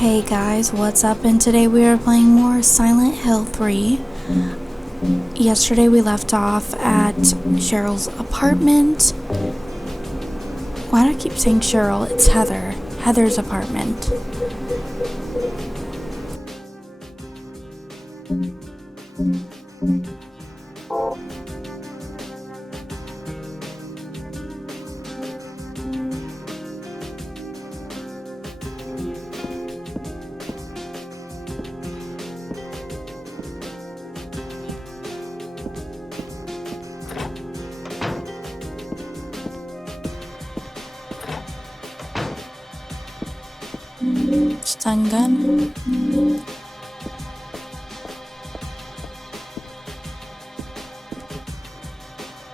Hey guys, what's up? And today we are playing more Silent Hill 3. Yesterday we left off at Cheryl's apartment. Why do I keep saying Cheryl? It's Heather. Heather's apartment. Stun gun.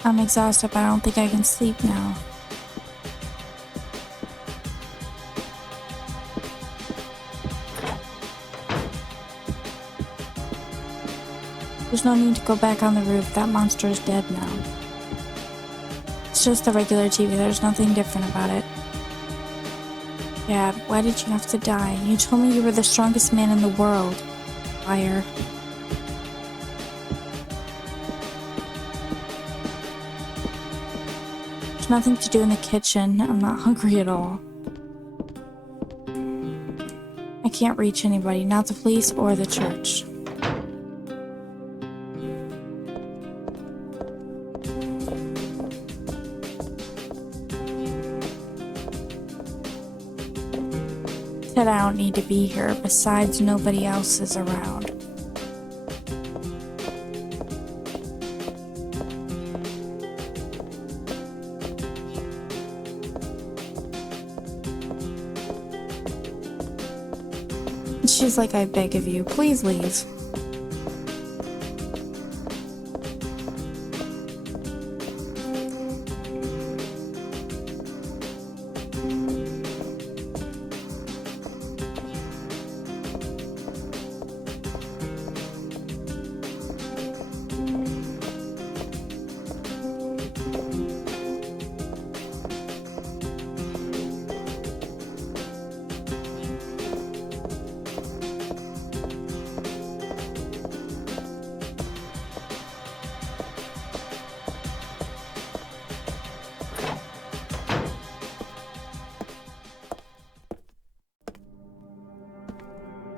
I'm exhausted, but I don't think I can sleep now. There's no need to go back on the roof. That monster is dead now. It's just a regular TV. There's nothing different about it. Yeah, why did you have to die? You told me you were the strongest man in the world. Liar. There's nothing to do in the kitchen. I'm not hungry at all. I can't reach anybody, not the police or the church. Said I don't need to be here. Besides, nobody else is around. She's like, I beg of you, please leave.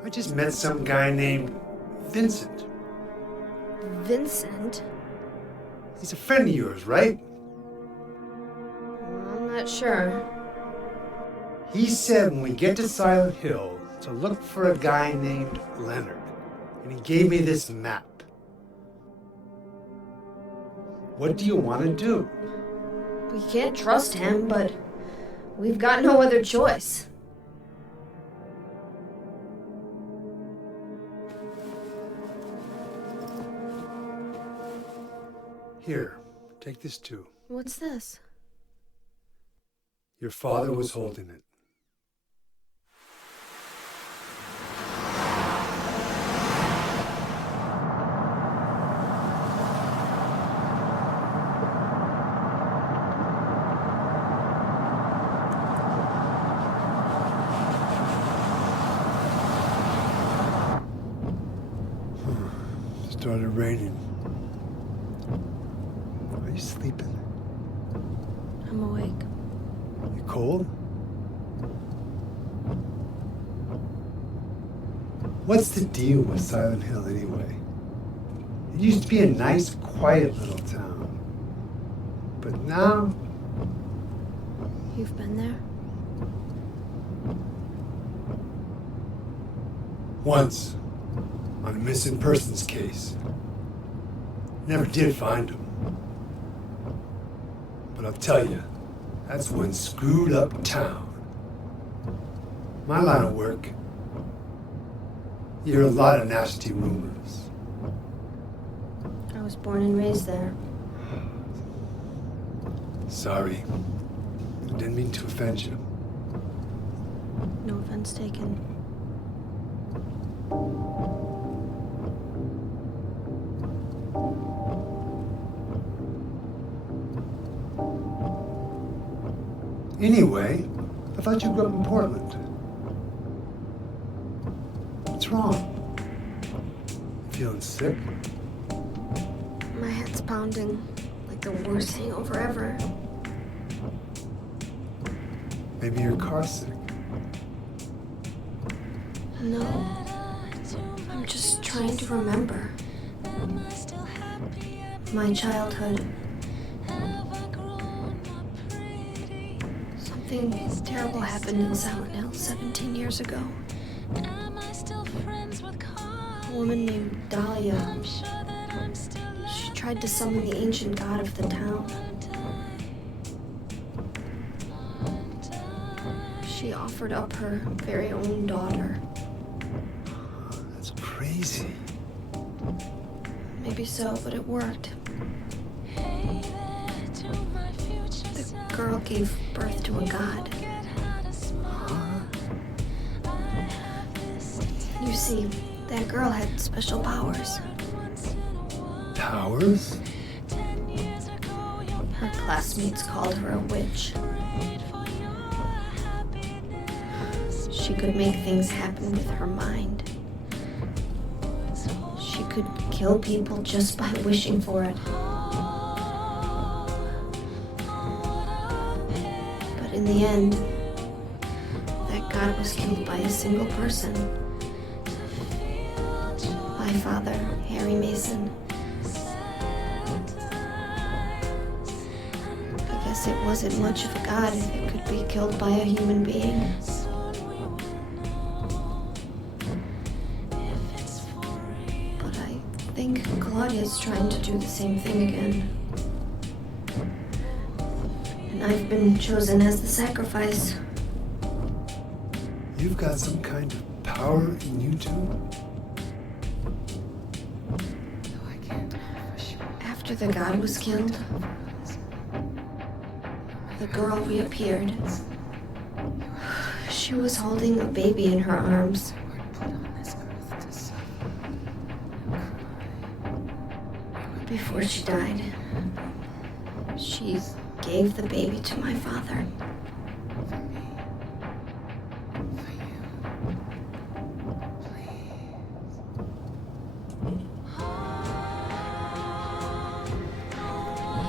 I just met some guy named Vincent. Vincent? He's a friend of yours, right? I'm not sure. He said when we get to Silent Hill to look for a guy named Leonard. And he gave me this map. What do you want to do? We can't trust him, but we've got no other choice. Here, take this too. What's this? Your father was holding it. Started raining. Are you sleeping? I'm awake. You cold? What's the deal with Silent Hill anyway? It used to be a nice, quiet little town. But now... You've been there? Once, on a missing persons case. Never did find him. But I'll tell you, that's one screwed up town. My line of work, you hear a lot of nasty rumors. I was born and raised there. Sorry, I didn't mean to offend you. No offense taken. Anyway, I thought you grew up in Portland. What's wrong? Feeling sick? My head's pounding like the worst hangover ever. Maybe you're car sick. No, I'm just trying to remember. My childhood. Something terrible happened in Silent Hill 17 years ago. A woman named Dahlia. She tried to summon the ancient god of the town. She offered up her very own daughter. That's crazy. Maybe so, but it worked. The girl gave birth to a god. You see, that girl had special powers. Powers? Her classmates called her a witch. She could make things happen with her mind. She could kill people just by wishing for it. But in the end, that god was killed by a single person. My father, Harry Mason. I guess it wasn't much of a god if it could be killed by a human being. But I think Claudia's trying to do the same thing again. And I've been chosen as the sacrifice. You've got some kind of power in you too? After the god was killed, the girl reappeared. She was holding a baby in her arms. Before she died, she gave the baby to my father.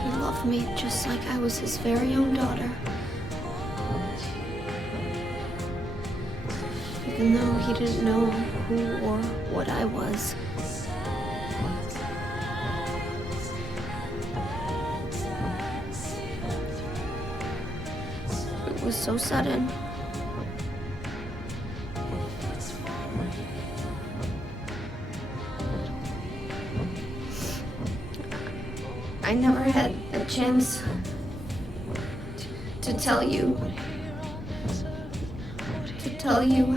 He loved me just like I was his very own daughter. Even though he didn't know who or what I was. It was so sudden. I never had a chance to tell you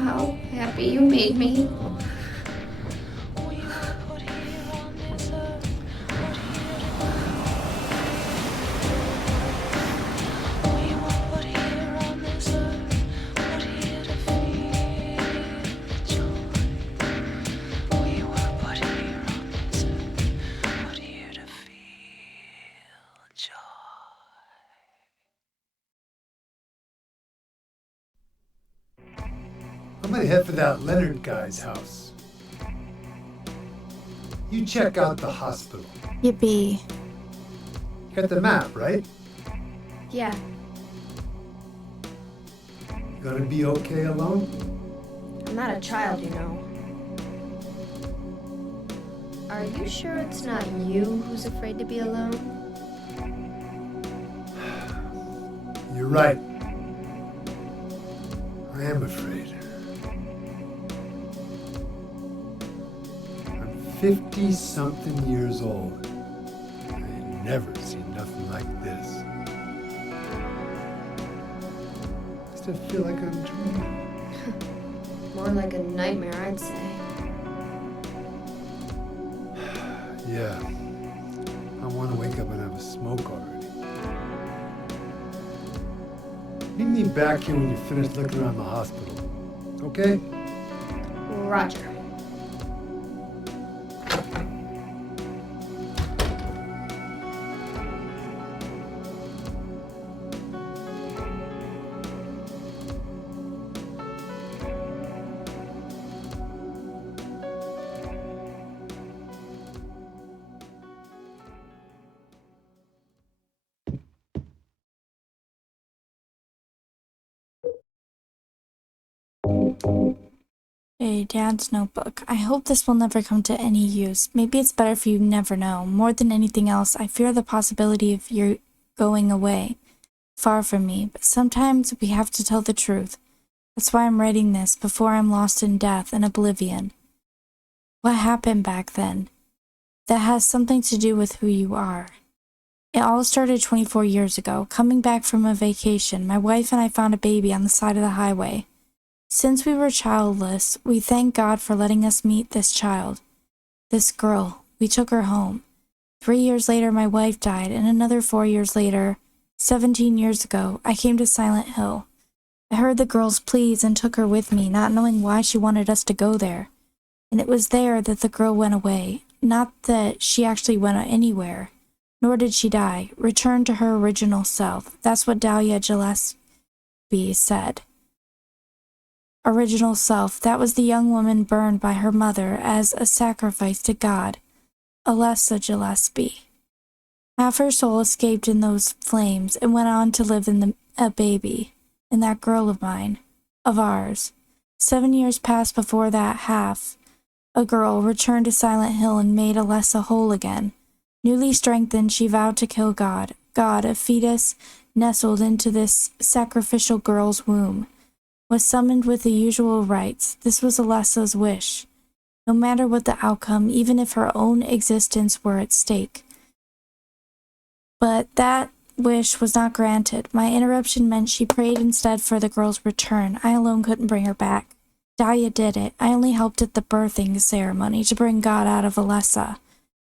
how happy you made me. I'm gonna head for that Leonard guy's house. You check out the hospital. Yippee. You got the map, right? Yeah, You gonna be okay alone? I'm not a child, you know. Are you sure it's not you who's afraid to be alone? You're right. I am afraid. I'm 50-something years old. I ain't never seen nothing like this. I still feel like I'm dreaming. More like a nightmare, I'd say. Yeah. I want to wake up and have a smoke already. Meet me back here when you finish looking around the hospital. Okay? Roger. Hey, Dad's notebook. I hope this will never come to any use. Maybe it's better if you never know. More than anything else, I fear the possibility of your going away, far from me. But sometimes we have to tell the truth. That's why I'm writing this, before I'm lost in death and oblivion. What happened back then? That has something to do with who you are. It all started 24 years ago. Coming back from a vacation, my wife and I found a baby on the side of the highway. Since we were childless, we thank God for letting us meet this child. This girl. We took her home. 3 years later, my wife died, and another 4 years later, 17 years ago, I came to Silent Hill. I heard the girl's pleas and took her with me, not knowing why she wanted us to go there. And it was there that the girl went away. Not that she actually went anywhere. Nor did she die. Returned to her original self. That's what Dahlia Gillespie said. Original self. That was the young woman burned by her mother as a sacrifice to God. Alessa Gillespie. Half her soul escaped in those flames and went on to live in a baby. In that girl of mine. Of ours. 7 years passed before that half. A girl returned to Silent Hill and made Alessa whole again. Newly strengthened, she vowed to kill God. God, a fetus nestled into this sacrificial girl's womb, was summoned with the usual rites. This was Alessa's wish. No matter what the outcome, even if her own existence were at stake. But that wish was not granted. My interruption meant she prayed instead for the girl's return. I alone couldn't bring her back. Dahlia did it. I only helped at the birthing ceremony to bring God out of Alessa.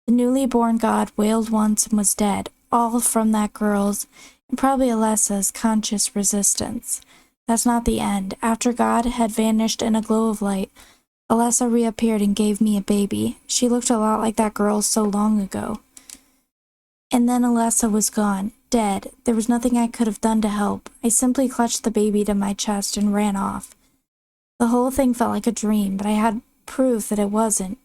The newly born God wailed once and was dead, all from that girl's, and probably Alessa's, conscious resistance. That's not the end. After God had vanished in a glow of light, Alessa reappeared and gave me a baby. She looked a lot like that girl so long ago. And then Alessa was gone, dead. There was nothing I could have done to help. I simply clutched the baby to my chest and ran off. The whole thing felt like a dream, but I had proof that it wasn't.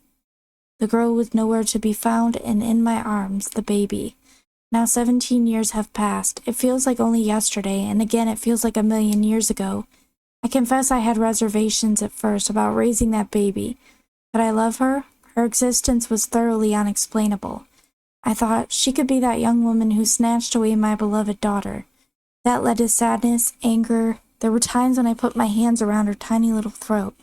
The girl was nowhere to be found, and in my arms, the baby. Now 17 years have passed. It feels like only yesterday, and again it feels like a million years ago. I confess I had reservations at first about raising that baby. Could I love her? Her existence was thoroughly unexplainable. I thought she could be that young woman who snatched away my beloved daughter. That led to sadness, anger. There were times when I put my hands around her tiny little throat.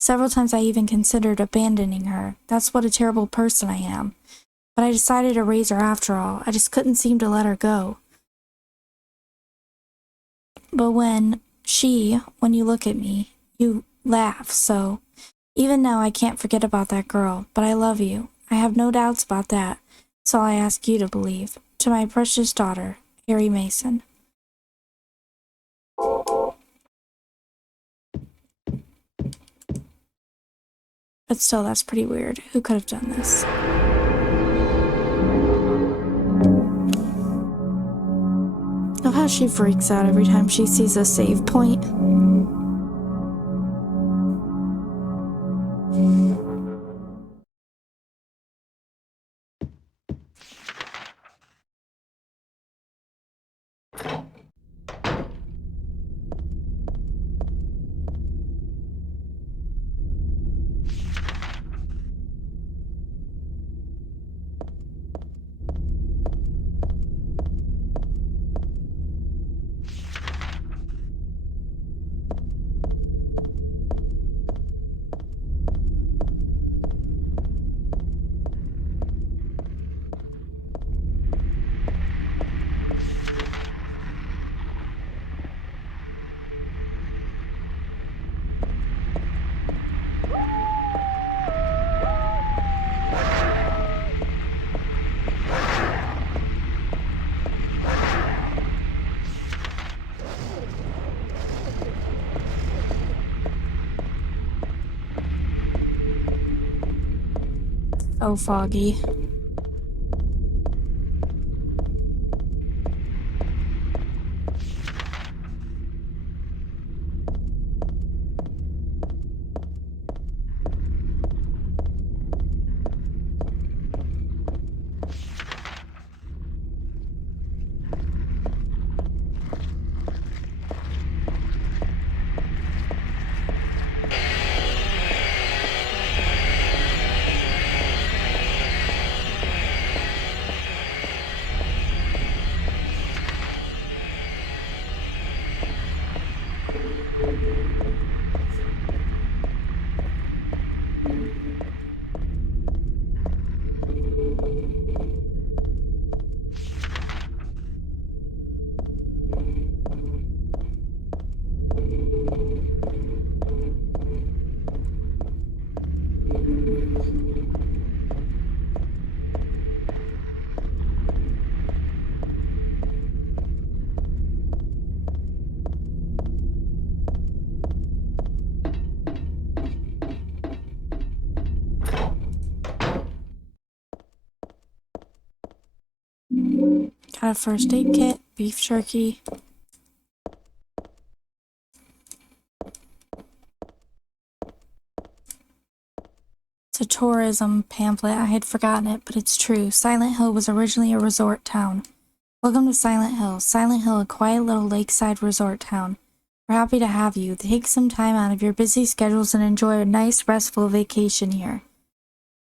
Several times I even considered abandoning her. That's what a terrible person I am. But I decided to raise her after all. I just couldn't seem to let her go. But when you look at me, you laugh, so even now I can't forget about that girl. But I love you. I have no doubts about that. That's all I ask you to believe. To my precious daughter, Harry Mason. But still, that's pretty weird. Who could have done this? I love how she freaks out every time she sees a save point. Oh, foggy. Got a first aid kit, beef jerky. It's a tourism pamphlet. I had forgotten it, but it's true. Silent Hill was originally a resort town. Welcome to Silent Hill. Silent Hill, a quiet little lakeside resort town. We're happy to have you. Take some time out of your busy schedules and enjoy a nice, restful vacation here.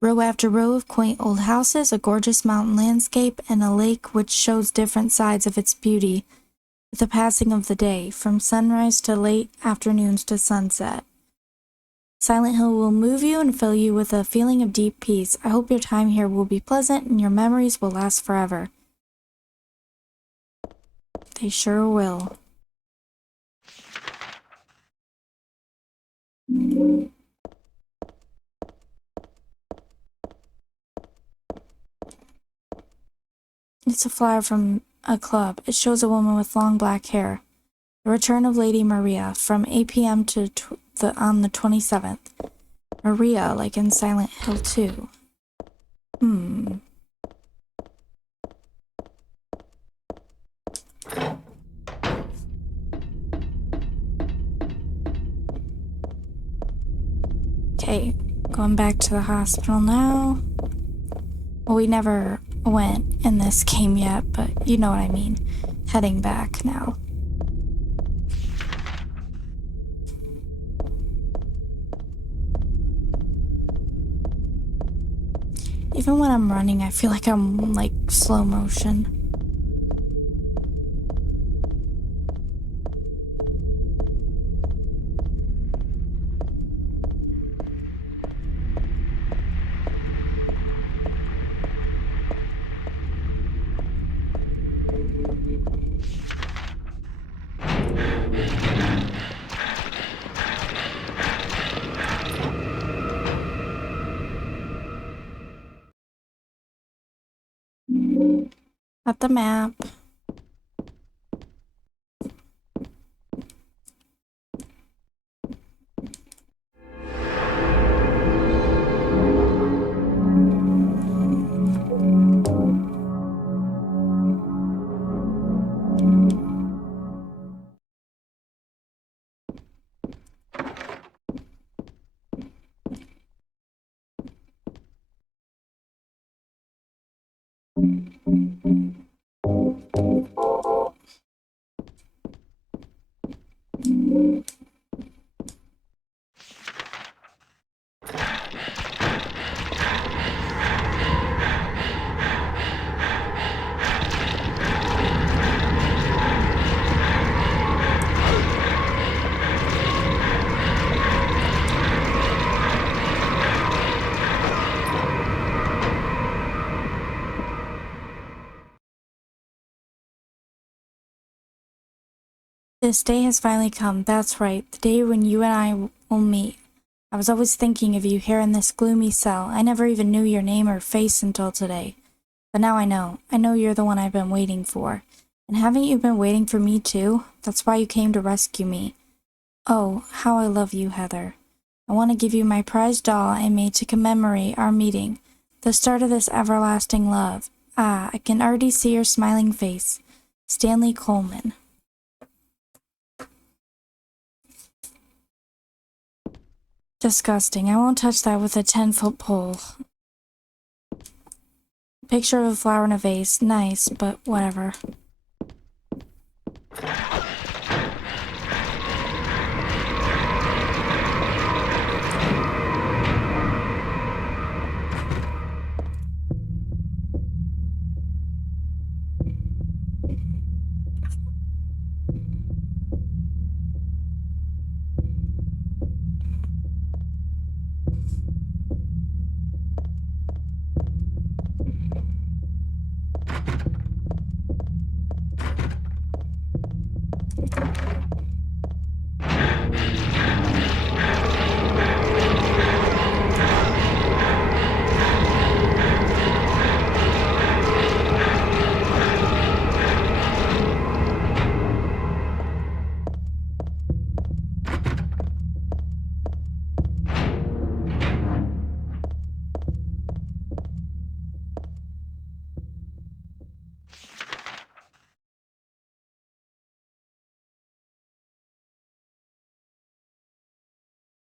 Row after row of quaint old houses, a gorgeous mountain landscape, and a lake which shows different sides of its beauty with the passing of the day, from sunrise to late afternoons to sunset. Silent Hill will move you and fill you with a feeling of deep peace. I hope your time here will be pleasant and your memories will last forever. They sure will. It's a flyer from a club. It shows a woman with long black hair. The Return of Lady Maria, from 8 p.m. to on the 27th. Maria, like in Silent Hill 2. Okay, going back to the hospital now. Well, we never went in this game yet, but you know what I mean. Heading back now. Even when I'm running, I feel like I'm like slow motion. At the map. This day has finally come. That's right, the day when you and I will meet. I was always thinking of you here in this gloomy cell. I never even knew your name or face until today. But now I know. I know you're the one I've been waiting for. And haven't you been waiting for me too? That's why you came to rescue me. Oh, how I love you, Heather. I want to give you my prized doll I made to commemorate our meeting, the start of this everlasting love. Ah, I can already see your smiling face. Stanley Coleman. Disgusting. I won't touch that with a 10-foot pole. Picture of a flower in a vase. Nice, but whatever.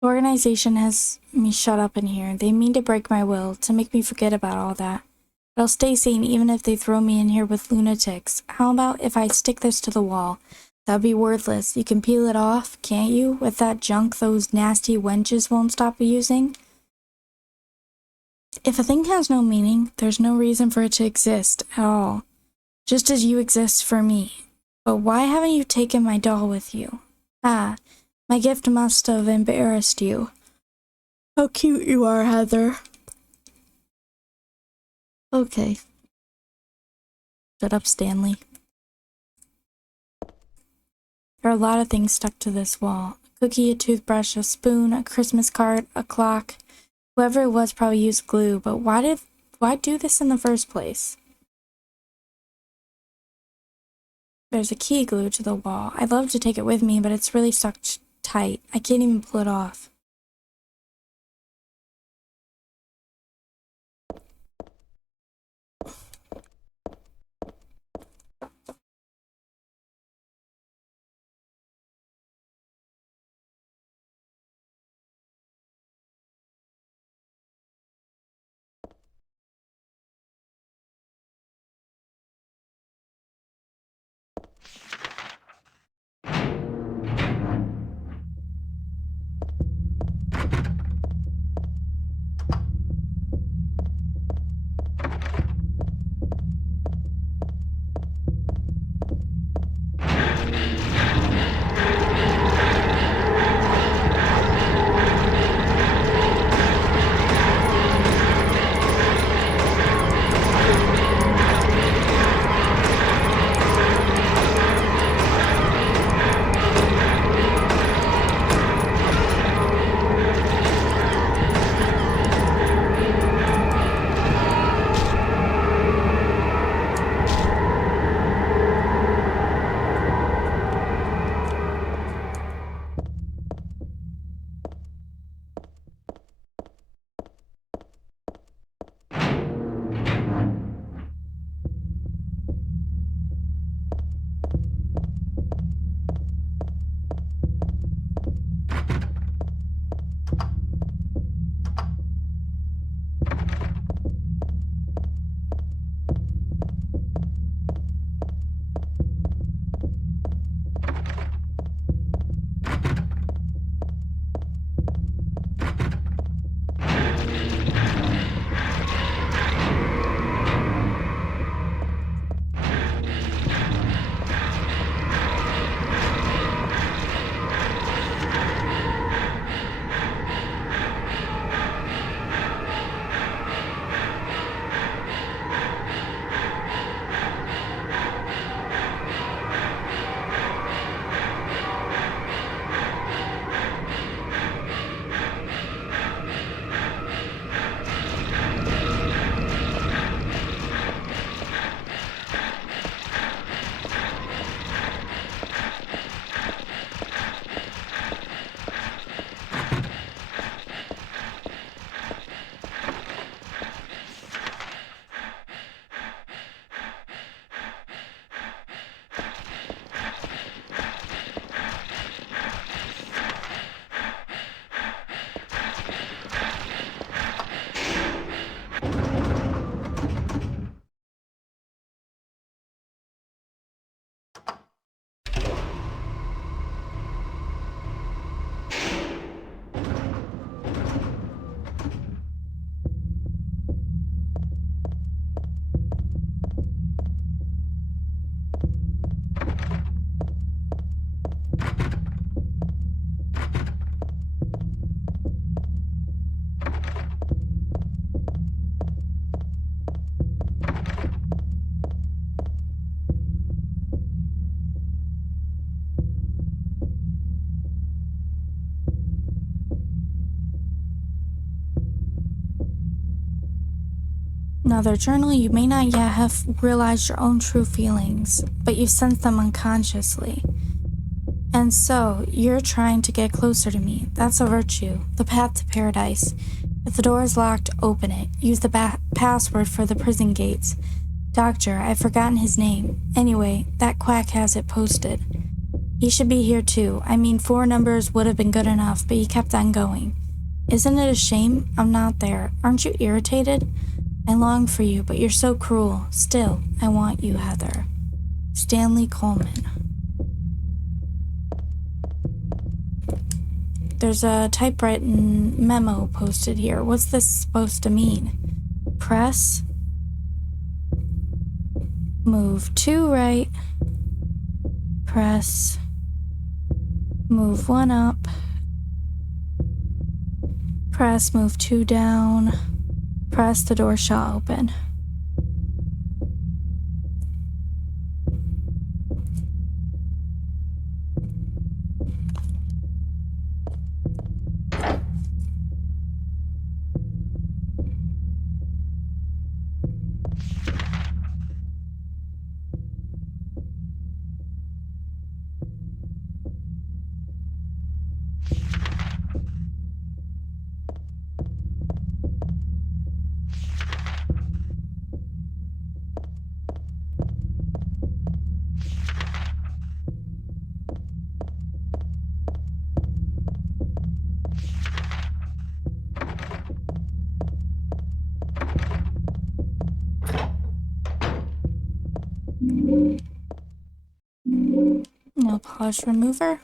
The organization has me shut up in here. They mean to break my will, to make me forget about all that. But I'll stay sane even if they throw me in here with lunatics. How about if I stick this to the wall? That'd be worthless. You can peel it off, can't you? With that junk those nasty wenches won't stop using? If a thing has no meaning, there's no reason for it to exist at all. Just as you exist for me. But why haven't you taken my doll with you? Ah, my gift must have embarrassed you. How cute you are, Heather. Okay. Shut up, Stanley. There are a lot of things stuck to this wall. A cookie, a toothbrush, a spoon, a Christmas card, a clock. Whoever it was probably used glue, but why do this in the first place? There's a key glued to the wall. I'd love to take it with me, but it's really stuck tight. I can't even pull it off. Another journal, you may not yet have realized your own true feelings, but you sense them unconsciously. And so, you're trying to get closer to me. That's a virtue, the path to paradise. If the door is locked, open it. Use the password for the prison gates. Doctor, I've forgotten his name. Anyway, that quack has it posted. He should be here too. I mean, 4 numbers would have been good enough, but he kept on going. Isn't it a shame I'm not there? Aren't you irritated? I long for you, but you're so cruel. Still, I want you, Heather. Stanley Coleman. There's a typewritten memo posted here. What's this supposed to mean? Press. Move 2 right. Press. Move 1 up. Press, move 2 down. Press, the door shall open. Nail polish remover.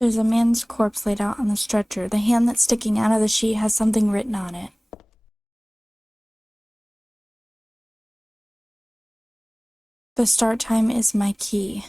There's a man's corpse laid out on the stretcher. The hand that's sticking out of the sheet has something written on it. The start time is my key.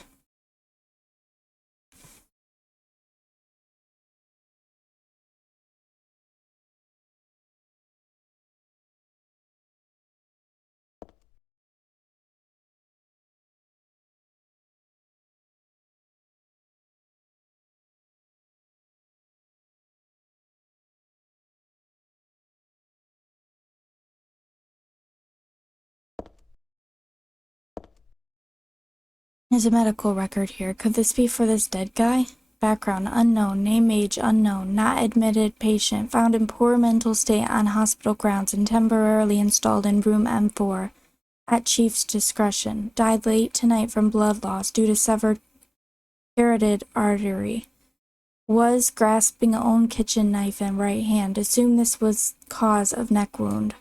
There's a medical record here. Could this be for this dead guy? Background unknown, name age unknown, not admitted patient, found in poor mental state on hospital grounds and temporarily installed in room M4 at chief's discretion. Died late tonight from blood loss due to severed carotid artery. Was grasping own kitchen knife in right hand. Assumed this was cause of neck wound.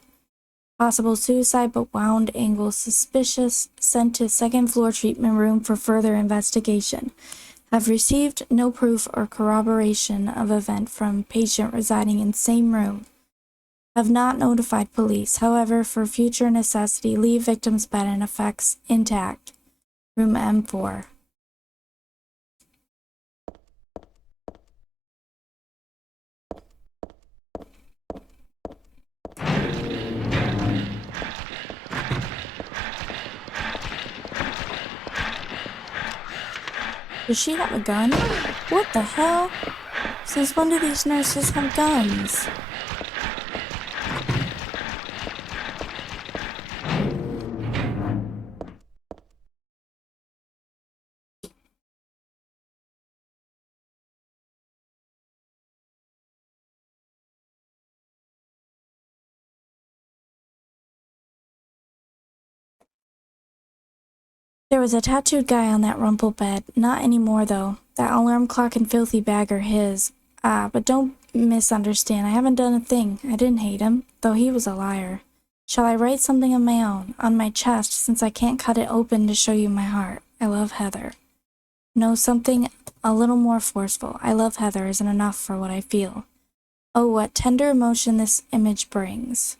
Possible suicide, but wound angle suspicious. Sent to second floor treatment room for further investigation. Have received no proof or corroboration of event from patient residing in same room. Have not notified police. However, for future necessity, leave victim's bed and effects intact. Room M4. Does she have a gun? What the hell? Since when do these nurses have guns? There was a tattooed guy on that rumpled bed. Not anymore, though. That alarm clock and filthy bag are his. But don't misunderstand. I haven't done a thing. I didn't hate him, though he was a liar. Shall I write something of my own, on my chest, since I can't cut it open to show you my heart? I love Heather. No, something a little more forceful. I love Heather isn't enough for what I feel. Oh, what tender emotion this image brings.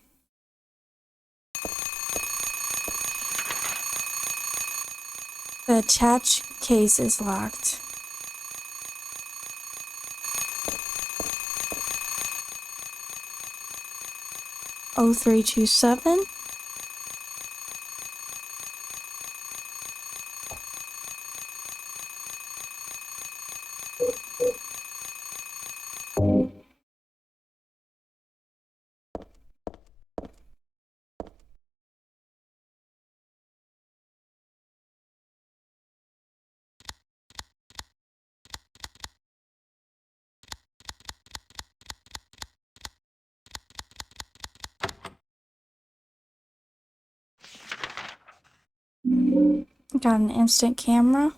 The attached case is locked. Oh, 0327. Got an instant camera.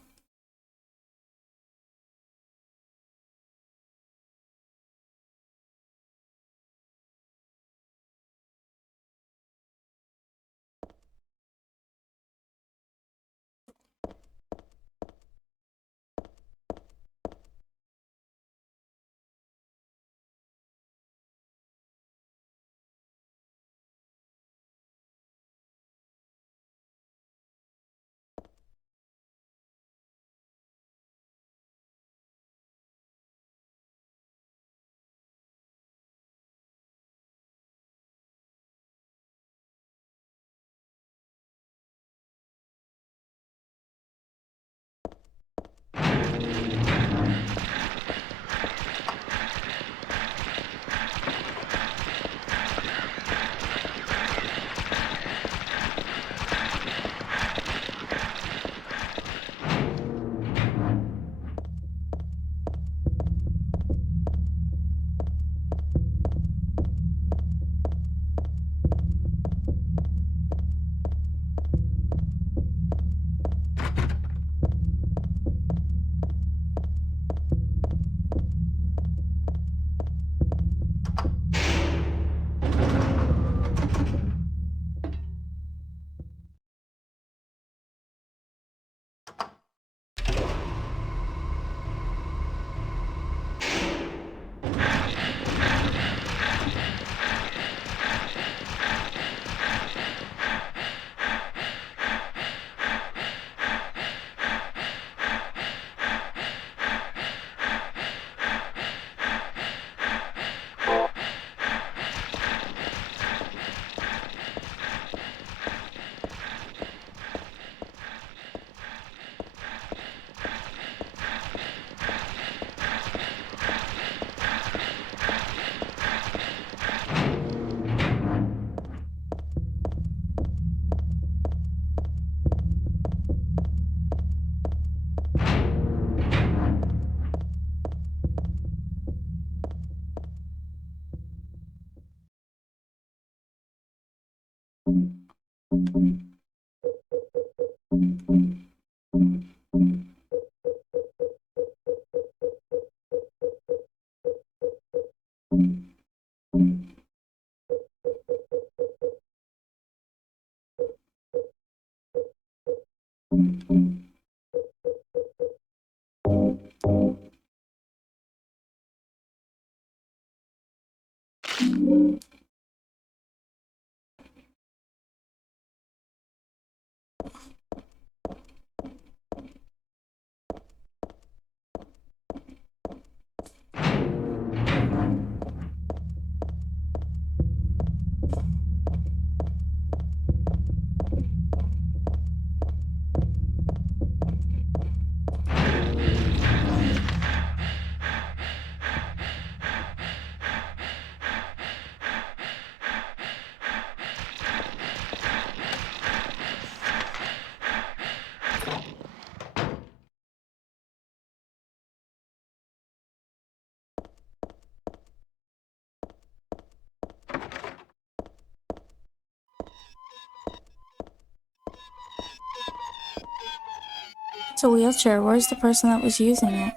It's a wheelchair. Where's the person that was using it?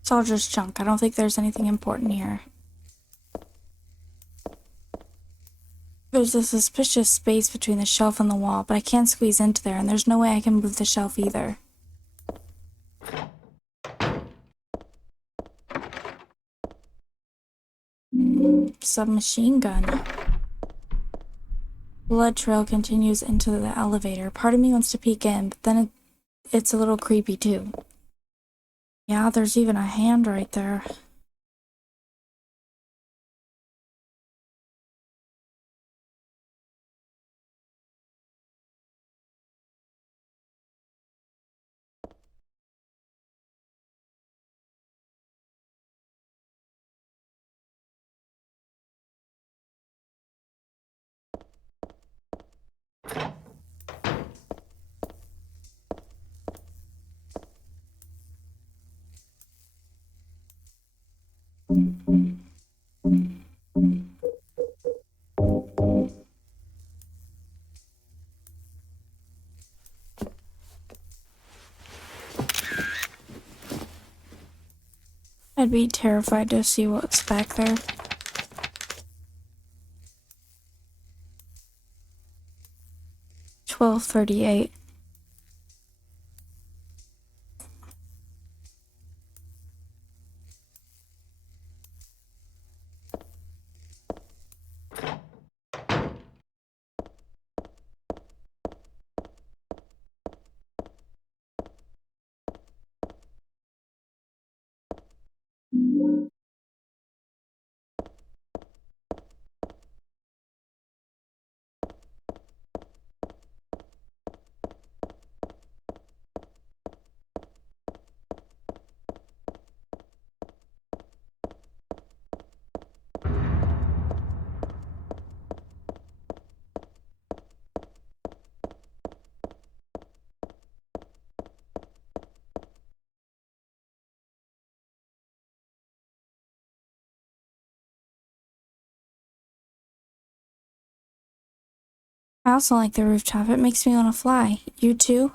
It's all just junk. I don't think there's anything important here. There's a suspicious space between the shelf and the wall, but I can't squeeze into there, and there's no way I can move the shelf either. Submachine gun. Blood trail continues into the elevator. Part of me wants to peek in, but then it's a little creepy too. Yeah, there's even a hand right there. I'd be terrified to see what's back there. $12.38. I also like the rooftop. It makes me want to fly. You too?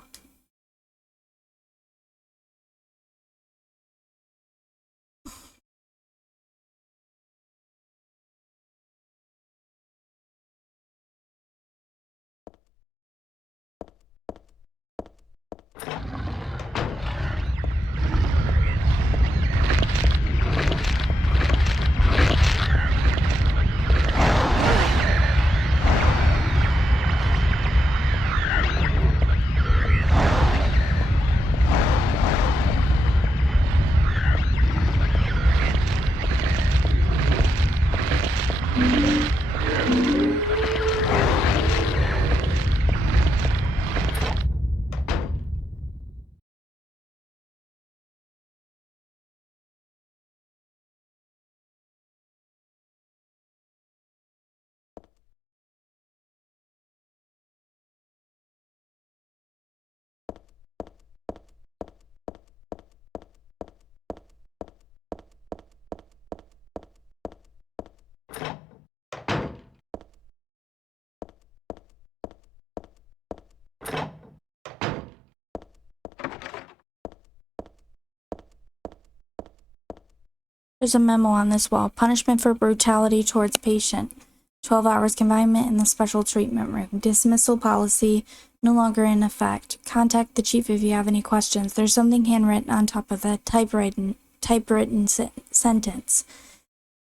There's a memo on this wall. Punishment for brutality towards patient. 12 hours confinement in the special treatment room. Dismissal policy no longer in effect. Contact the chief if you have any questions. There's something handwritten on top of the typewritten sentence.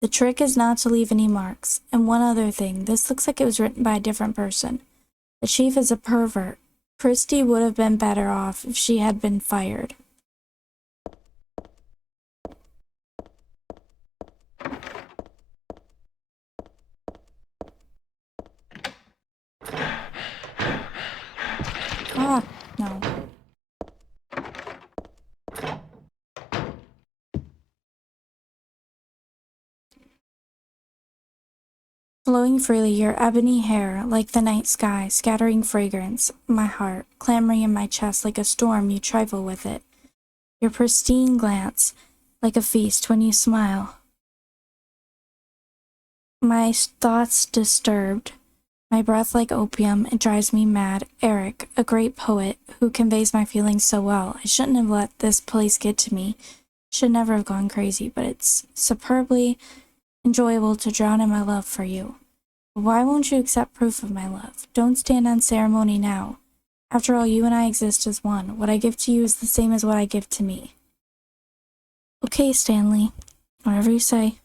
The trick is not to leave any marks. And one other thing. This looks like it was written by a different person. The chief is a pervert. Christy would have been better off if she had been fired. Ah, no. Flowing freely, your ebony hair, like the night sky, scattering fragrance, my heart, clamoring in my chest like a storm, you trifle with it. Your pristine glance, like a feast when you smile. My thoughts disturbed, My breath like opium, it drives me mad. Eric, a great poet, who conveys my feelings so well. I shouldn't have let this place get to me. Should never have gone crazy, but it's superbly enjoyable to drown in my love for you. But why won't you accept proof of my love? Don't stand on ceremony now. After all, you and I exist as one. What I give to you is the same as what I give to me. Okay, Stanley. Whatever you say.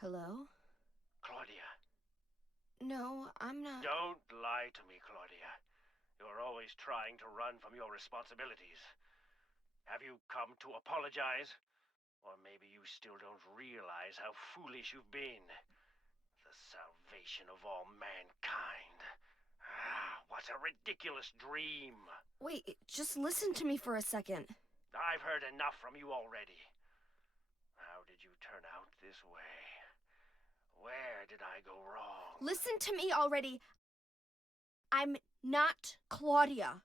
Hello? Claudia. No, I'm not. Don't lie to me, Claudia. You're always trying to run from your responsibilities. Have you come to apologize? Or maybe you still don't realize how foolish you've been. The salvation of all mankind. Ah, what a ridiculous dream. Wait, just listen to me for a second. I've heard enough from you already. How did you turn out this way? Where did I go wrong? Listen to me already. I'm not Claudia.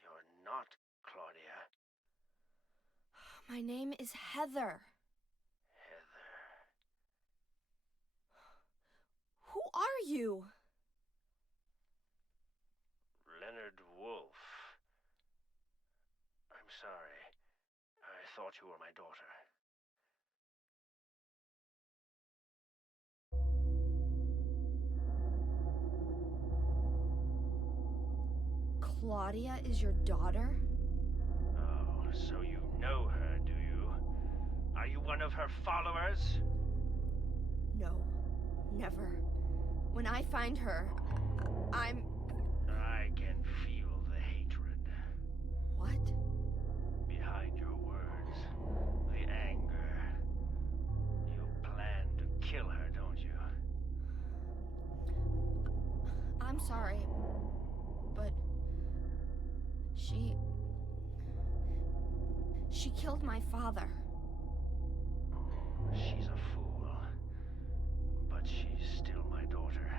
You're not Claudia. My name is Heather. Heather. Who are you? Leonard Wolf. I'm sorry. I thought you were my daughter. Claudia is your daughter? Oh, so you know her, do you? Are you one of her followers? No, never. When I find her, I'm... I can feel the hatred. What? Behind your words. The anger. You plan to kill her, don't you? I'm sorry, but... She killed my father. She's a fool. But she's still my daughter.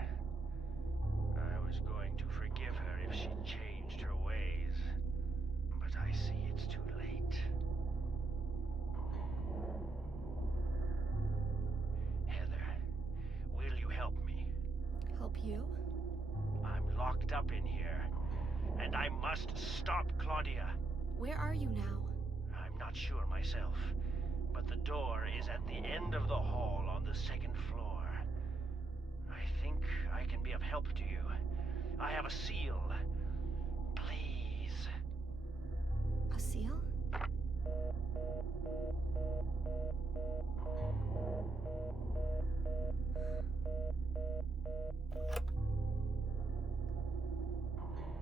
I was going to forgive her if she changed her ways. But I see it's too late. Heather, will you help me? Help you? I'm locked up in here, and I must stop Claudia. Where are you now? I'm not sure myself, but the door is at the end of the hall on the second floor. I think I can be of help to you. I have a seal. Please. A seal?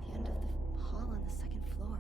The end of the hall on the second floor.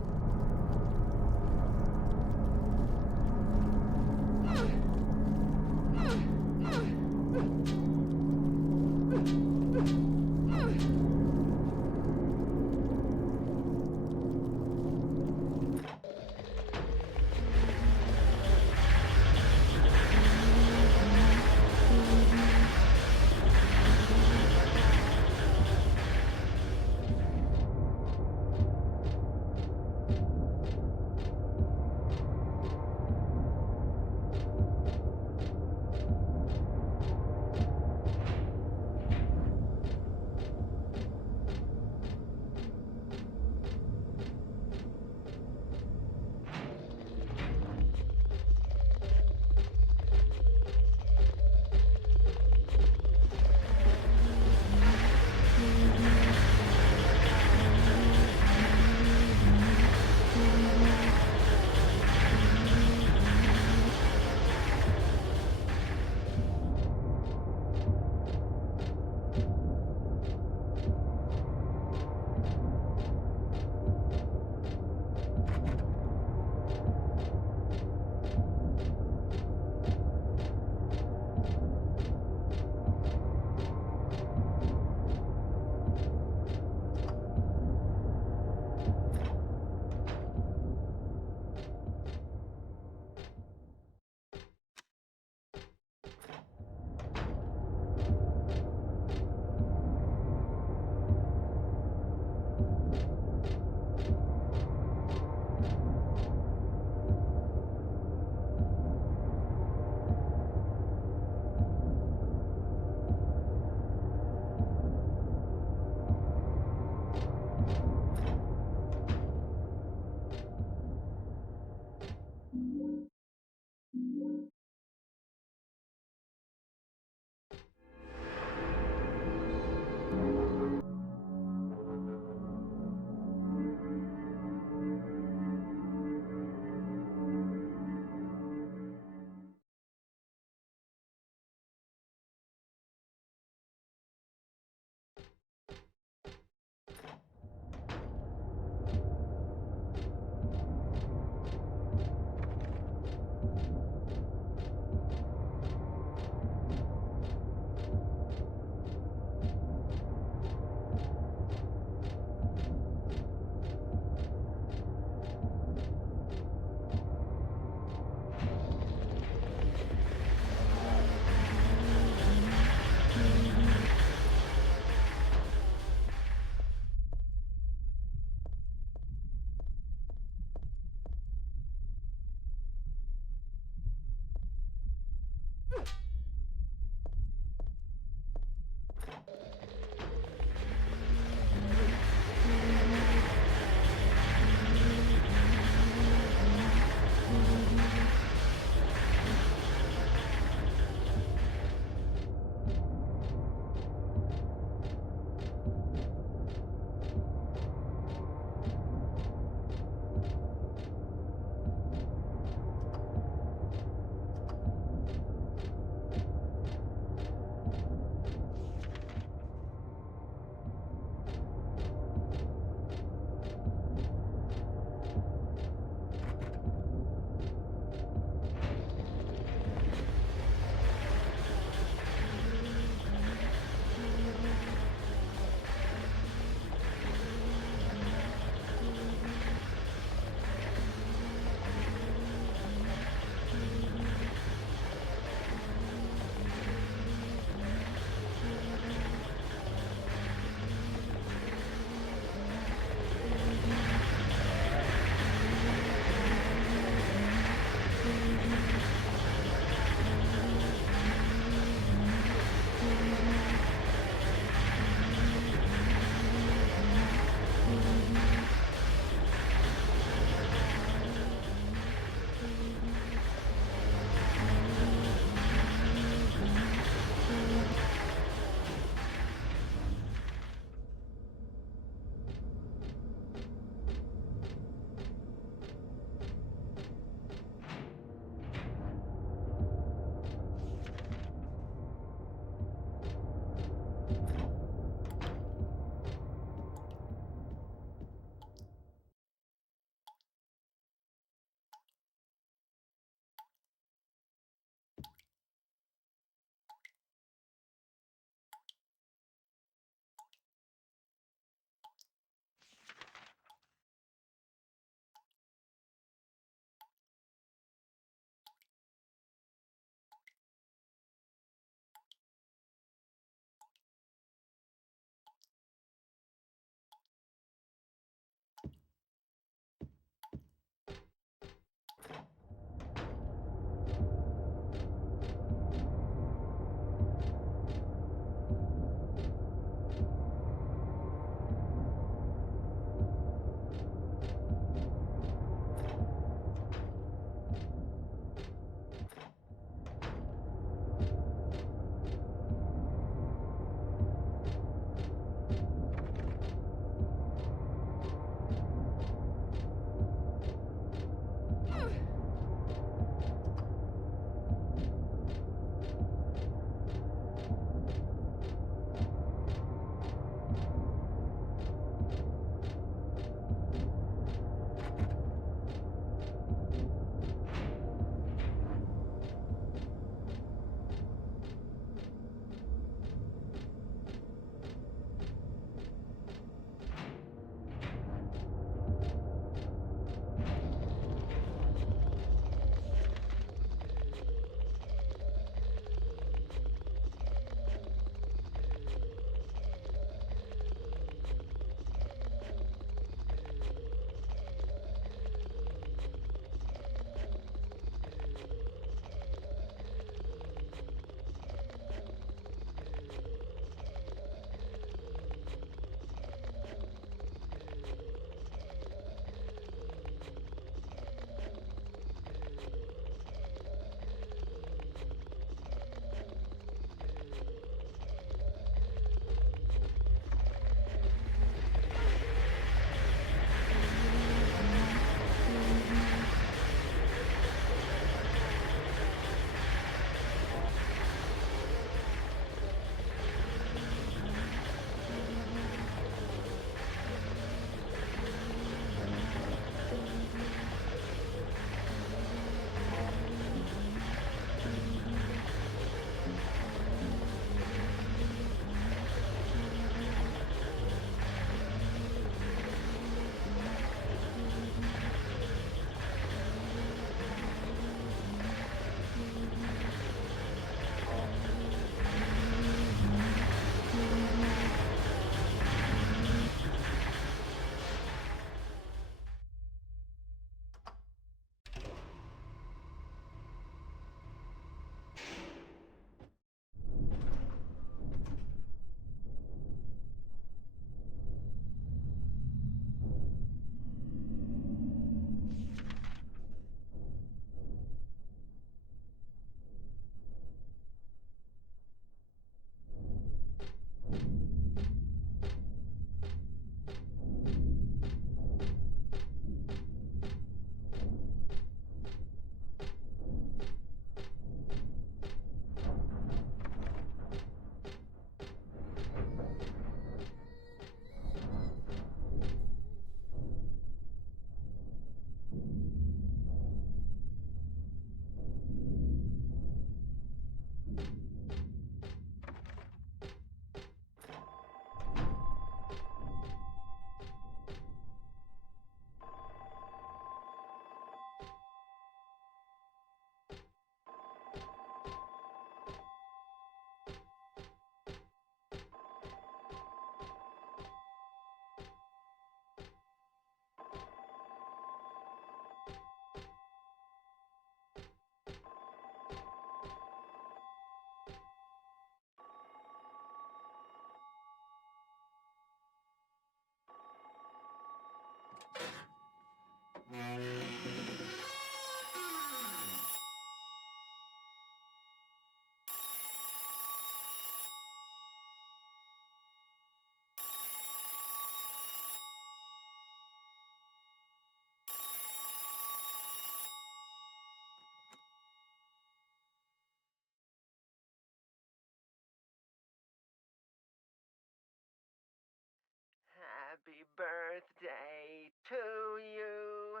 birthday to you.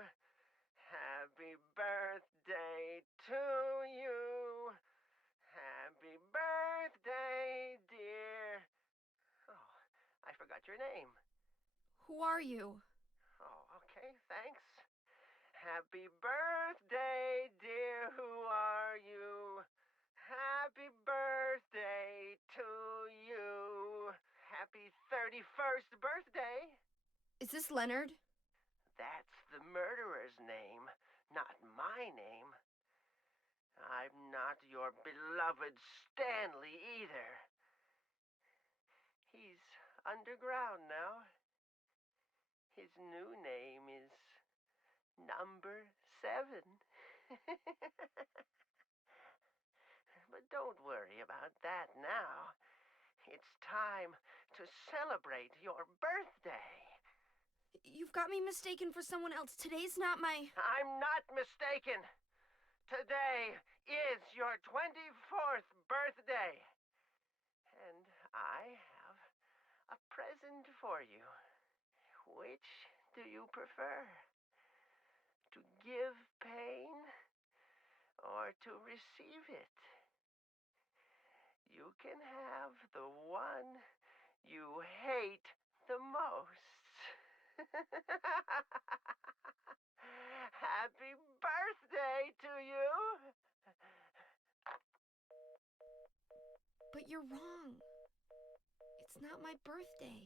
Happy birthday to you. Happy birthday, dear. Oh, I forgot your name. Who are you? Oh, okay, thanks. Happy birthday, dear. Who are you? Happy birthday to you. Happy 31st birthday. Is this Leonard? That's the murderer's name, not my name. I'm not your beloved Stanley either. He's underground now. His new name is Number 7. But don't worry about that now. It's time to celebrate your birthday. You've got me mistaken for someone else. Today's not my... I'm not mistaken. Today is your 24th birthday. And I have a present for you. Which do you prefer? To give pain or to receive it? You can have the one you hate the most. Happy birthday to you! But you're wrong. It's not my birthday.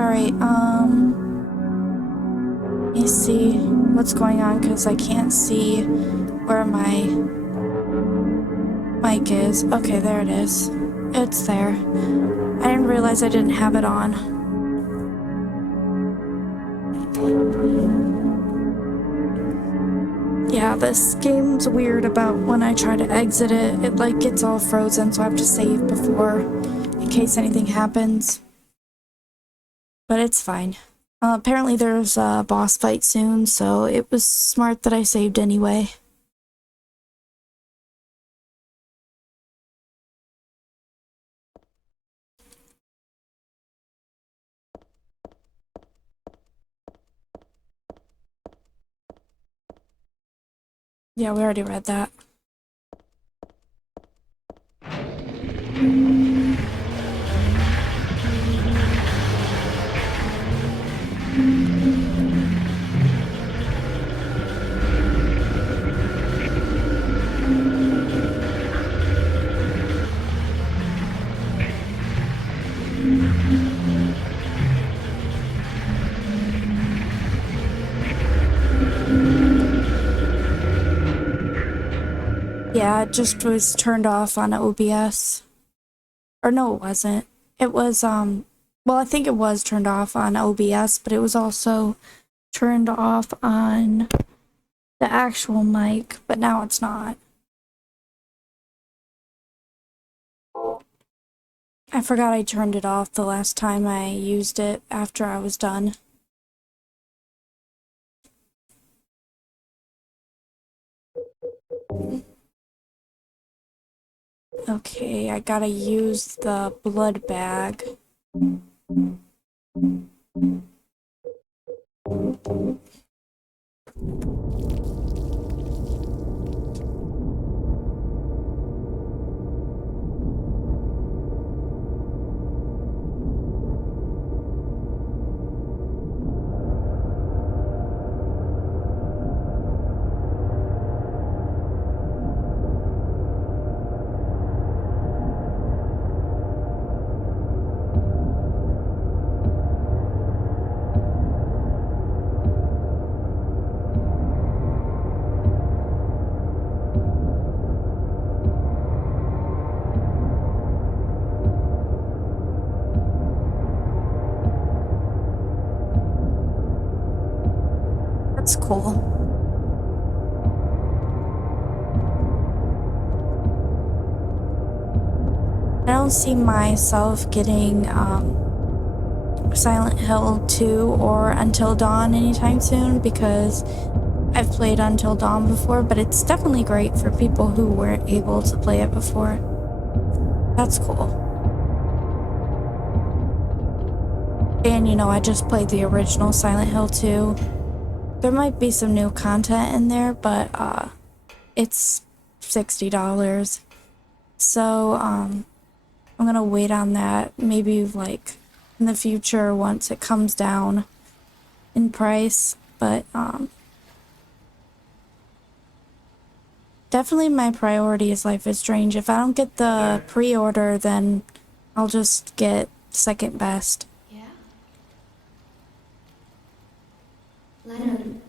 Alright, let me see what's going on because I can't see where my mic is. Okay, there it is. It's there. I didn't realize I didn't have it on. Yeah, this game's weird about when I try to exit it. It like gets all frozen, so I have to save before in case anything happens. But it's fine. Apparently there's a boss fight soon, so it was smart that I saved anyway. Yeah, we already read that. Yeah, it just was turned off on OBS. Or no, it wasn't. It was, well, I think it was turned off on OBS, but it was also turned off on the actual mic, but now it's not. I forgot I turned it off the last time I used it after I was done. Okay, I gotta use the blood bag. That's cool. I don't see myself getting Silent Hill 2 or Until Dawn anytime soon because I've played Until Dawn before, but it's definitely great for people who weren't able to play it before. That's cool. And you know, I just played the original Silent Hill 2. There might be some new content in there, but it's $60. So I'm gonna wait on that, maybe like in the future once it comes down in price. But definitely my priority is Life is Strange. If I don't get the pre-order, then I'll just get second best. Yeah? Leonard,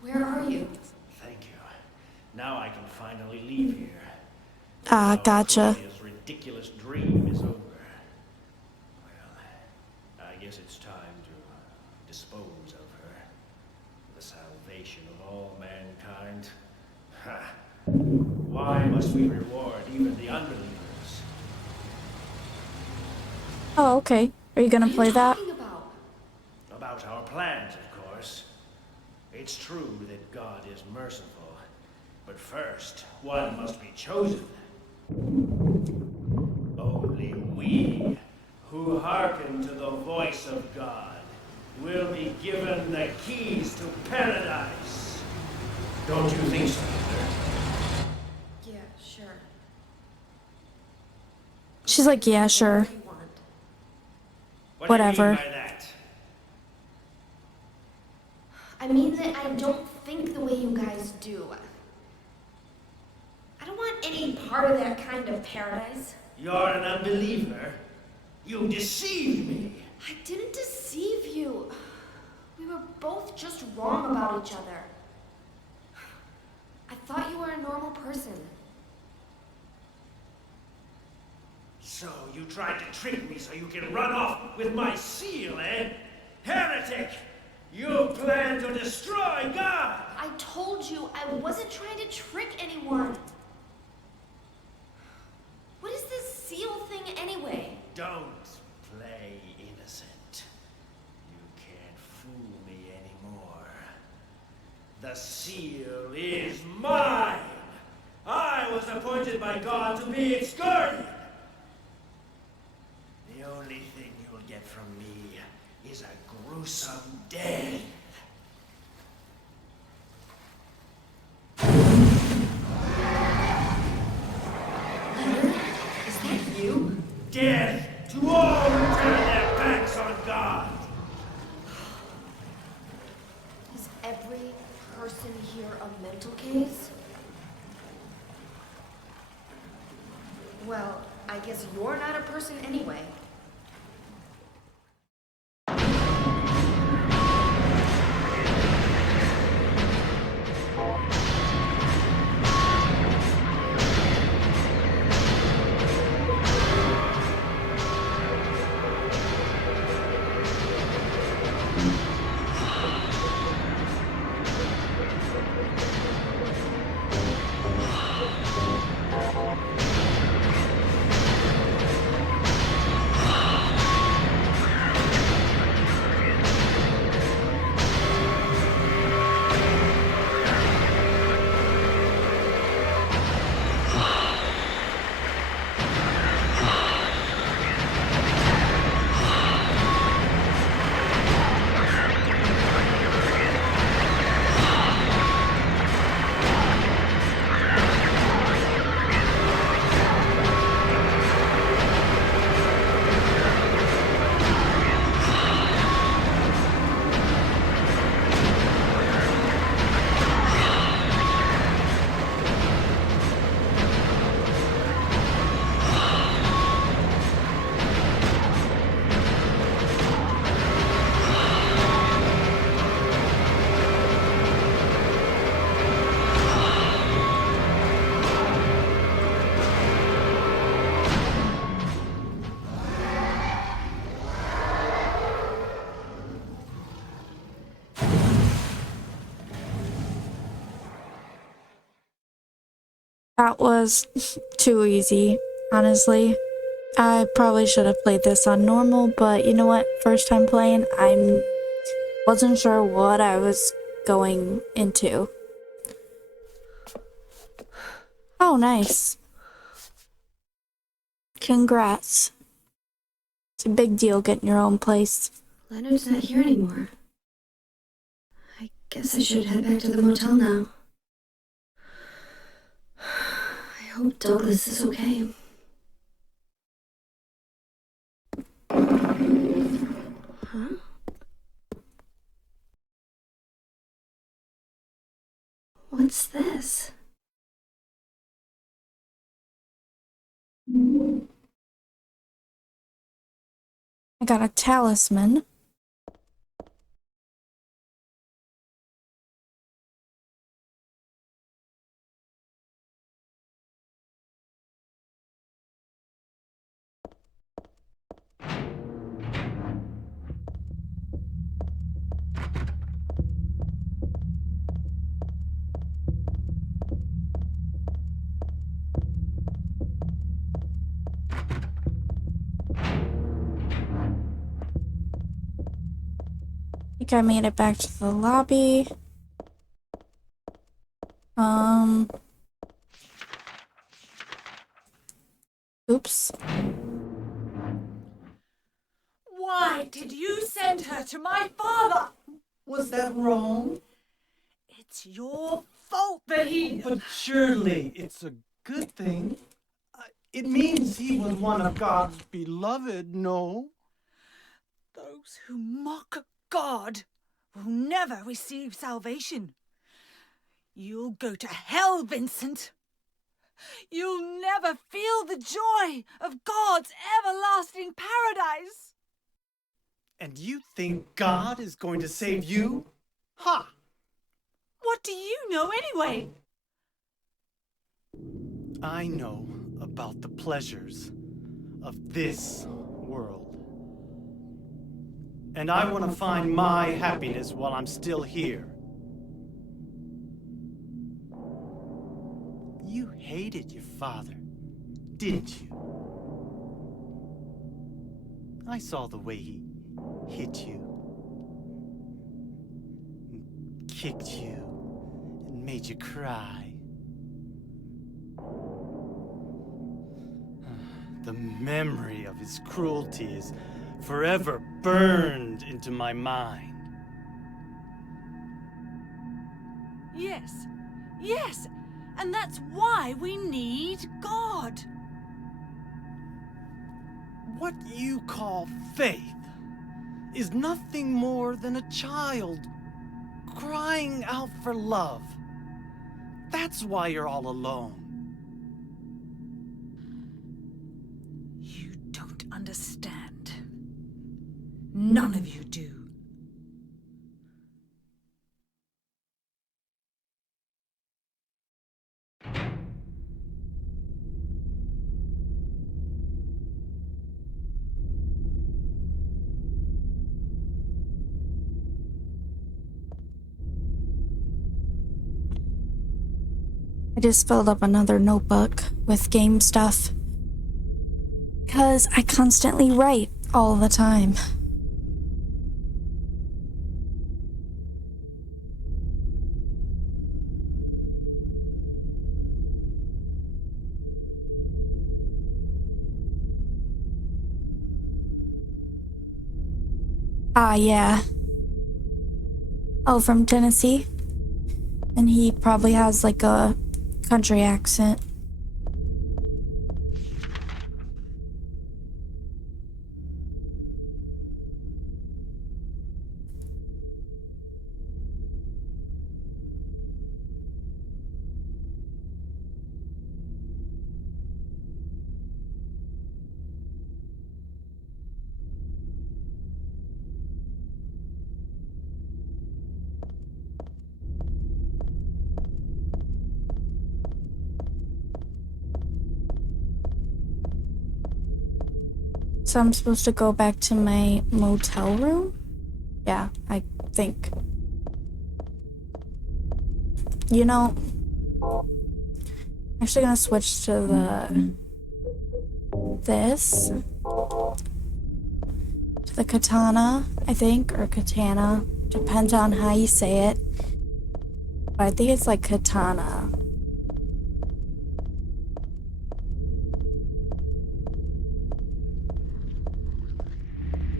where are you? Thank you. Now I can finally leave here. Ah, gotcha. Claudia's ridiculous dream is over. Well, I guess it's time to dispose of her. The salvation of all mankind. Ha! Why must we reward even the unbelievers? Oh, okay. Are you gonna play that? What are you talking about? About our plans, of course. It's true that God is merciful, but first, one must be chosen. Only we, who hearken to the voice of God, will be given the keys to paradise. Don't you think so, Peter? Yeah, sure. She's like, yeah, sure. What do you want? What Whatever. do you mean by that? I mean that I don't think the way you guys do. I don't want any part of that kind of paradise. You're an unbeliever. You deceived me. I didn't deceive you. We were both just wrong about each other. I thought you were a normal person. So you tried to trick me so you can run off with my seal, eh? Heretic! You plan to destroy God! I told you I wasn't trying to trick anyone. What is this seal thing anyway? Don't play innocent. You can't fool me anymore. The seal is mine! I was appointed by God to be its guardian! The only thing you'll get from me is a gruesome death. Is that you? Death to all who turn their backs on God! Is every person here a mental case? Well, I guess you're not a person anyway. That was too easy, honestly. I probably should have played this on normal, but you know what? First time playing, I wasn't sure what I was going into. Oh, nice. Congrats. It's a big deal getting your own place. Leonard's not here anymore. I guess I should head back to the motel now. I hope Douglas is okay. Huh? What's this? I got a talisman. I think I made it back to the lobby. Oops. Why did you send her to my father? Was that wrong? It's your fault that he... But surely it's a good thing. It means he was one of God's beloved, no? Those who mock God will never receive salvation. You'll go to hell, Vincent. You'll never feel the joy of God's everlasting paradise. And you think God is going to save you? Ha! What do you know anyway? I know about the pleasures of this world. And I want to find my happiness while I'm still here. You hated your father, didn't you? I saw the way he hit you, and kicked you, and made you cry. The memory of his cruelty is forever burned into my mind. Yes, yes, and that's why we need God. What you call faith is nothing more than a child crying out for love. That's why you're all alone. You don't understand. None of you do. I just filled up another notebook with game stuff. Because I constantly write all the time. Ah, yeah. Oh, from Tennessee? And he probably has like a country accent. So I'm supposed to go back to my motel room? Yeah, I think. You know, I'm actually gonna switch to this. To the katana, I think, or katana. Depends on how you say it. But I think it's like katana.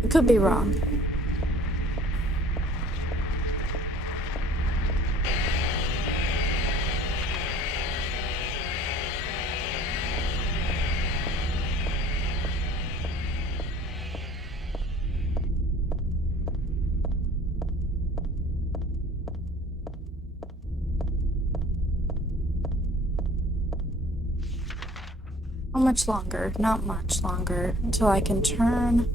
I could be wrong. How much longer? Not much longer until I can turn.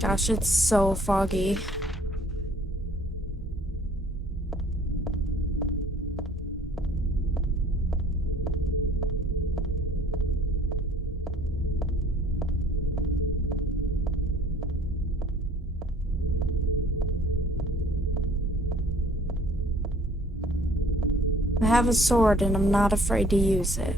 Gosh, it's so foggy. I have a sword and I'm not afraid to use it.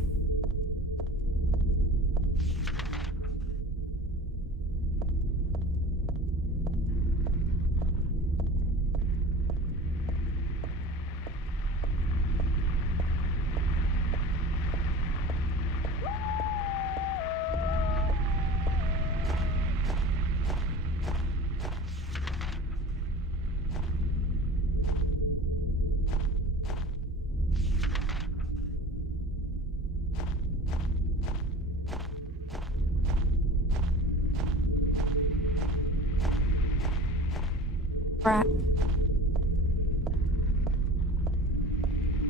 Rat.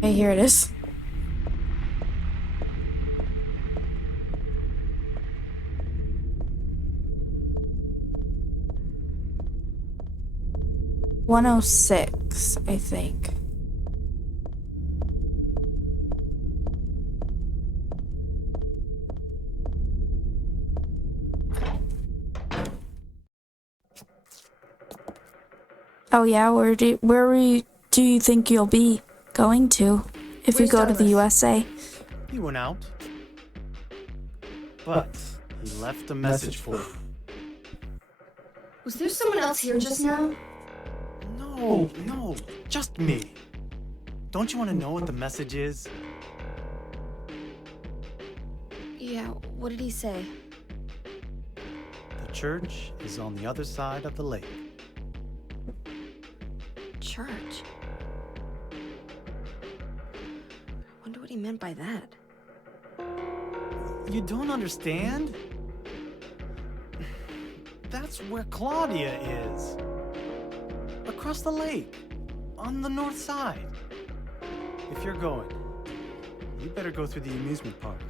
Okay, here it is. $106, I think. Oh yeah, do you think you'll be going to if you Where's go to the Douglas? USA? He went out. But he left a message for you. Was there someone else here just now? No, just me. Don't you want to know what the message is? Yeah, what did he say? The church is on the other side of the lake. Church? Wonder what he meant by that. You don't understand? That's where Claudia is. Across the lake, on the north side. If you're going, you better go through the amusement park.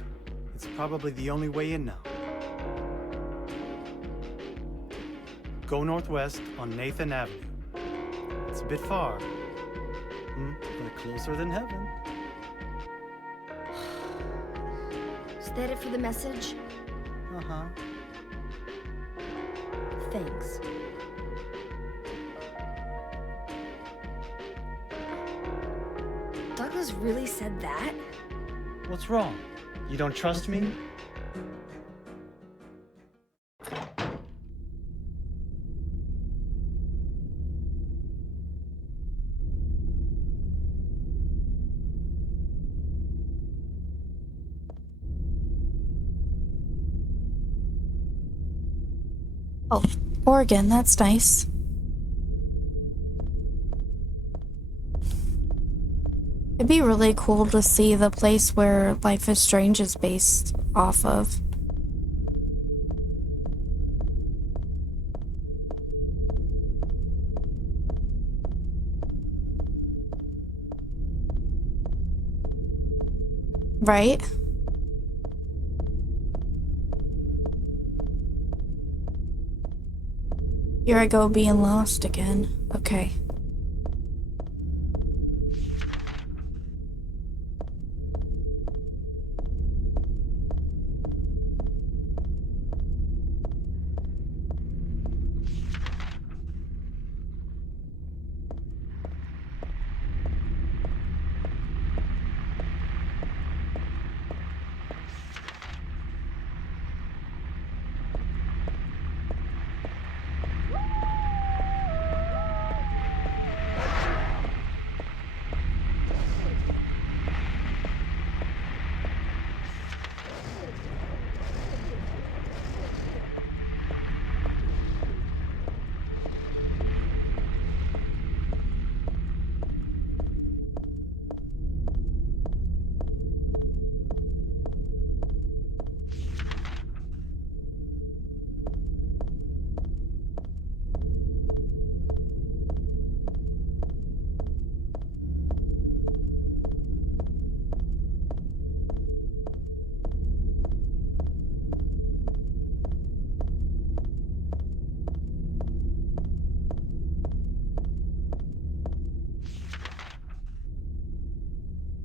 It's probably the only way in now. Go northwest on Nathan Avenue. It's a bit far, but closer than heaven. Is that it for the message? Uh-huh. Thanks. Douglas really said that? What's wrong? You don't trust me? Oh, Oregon, that's nice. It'd be really cool to see the place where Life is Strange is based off of. Right? Here I go being lost again. Okay.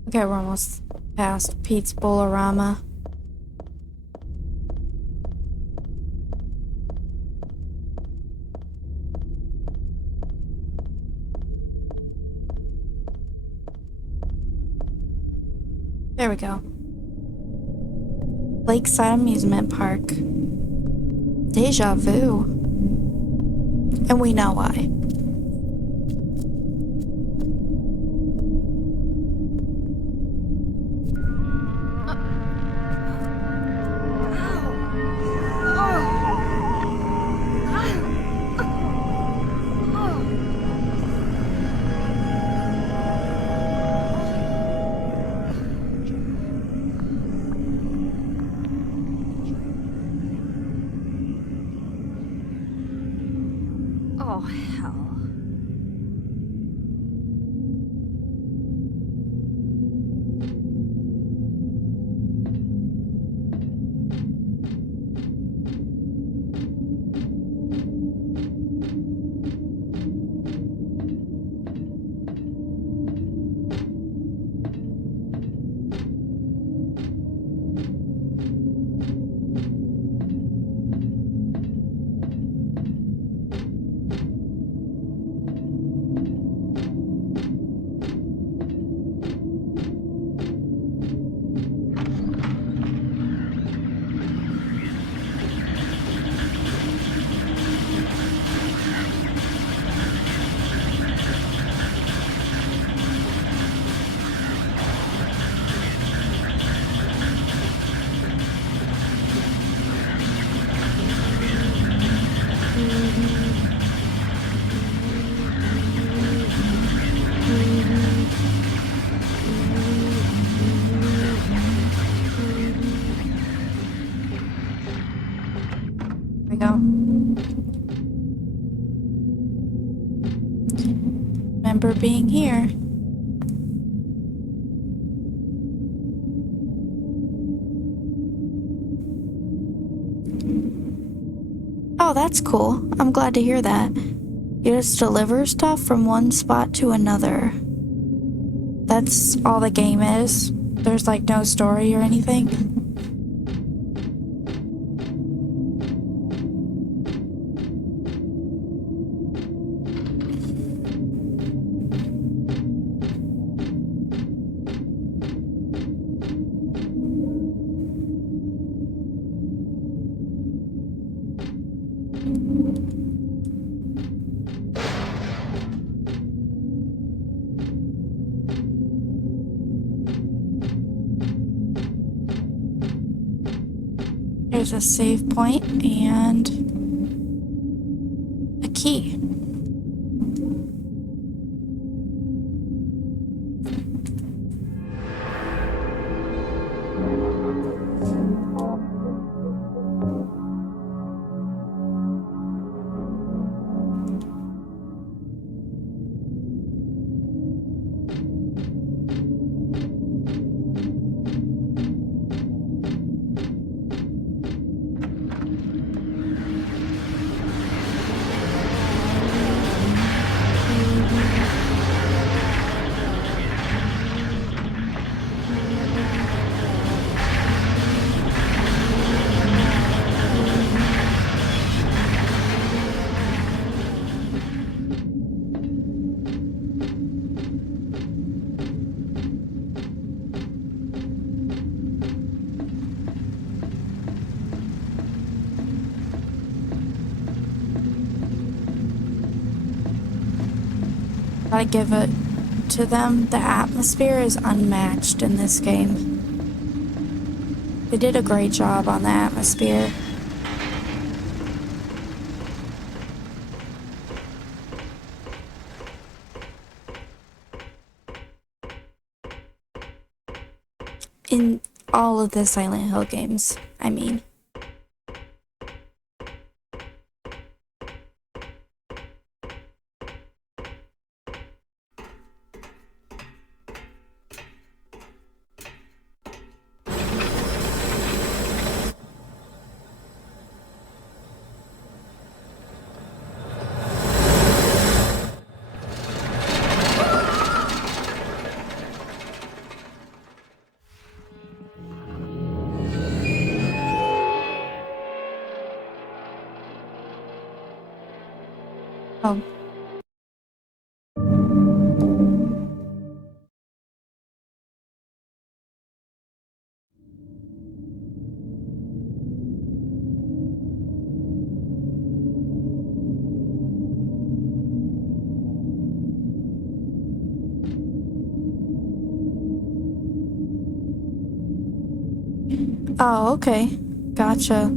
Okay, we're almost past Pete's Bolorama. There we go. Lakeside Amusement Park. Deja vu. And we know why. Oh, hell. remember being here. Oh, that's cool. I'm glad to hear that. You just deliver stuff from one spot to another. That's all the game is? There's like no story or anything? There's a save point and a key. Gotta give it to them. The atmosphere is unmatched in this game. They did a great job on the atmosphere. In all of the Silent Hill games, I mean. Oh. Oh, okay. Gotcha.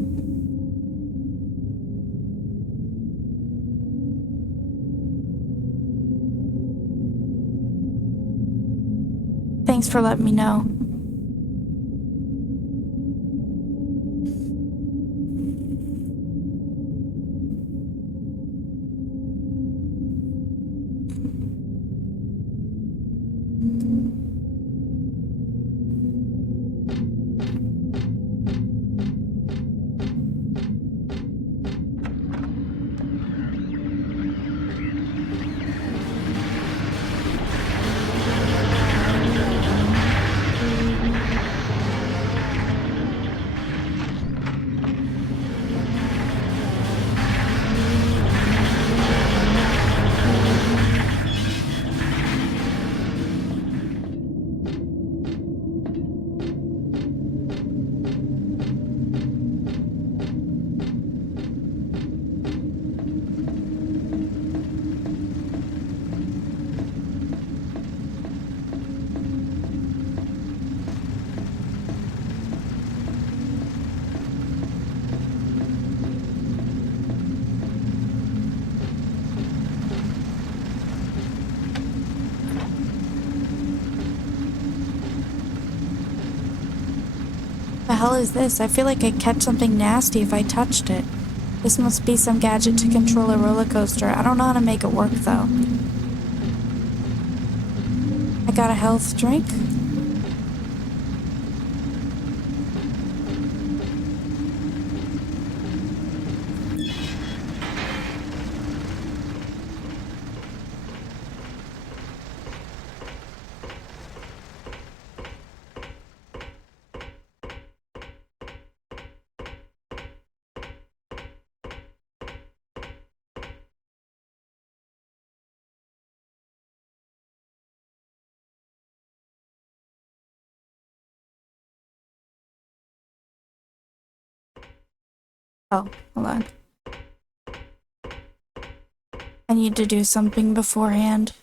Thanks for letting me know. The hell is this? I feel like I'd catch something nasty if I touched it. This must be some gadget to control a roller coaster. I don't know how to make it work though. I got a health drink. Oh, hold on. I need to do something beforehand.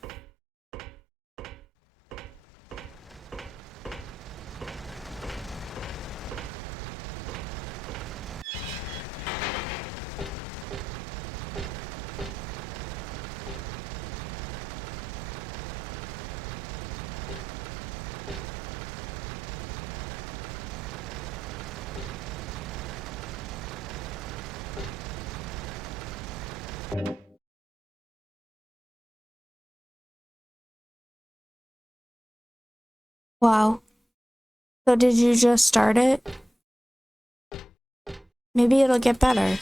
Wow. So did you just start it? Maybe it'll get better.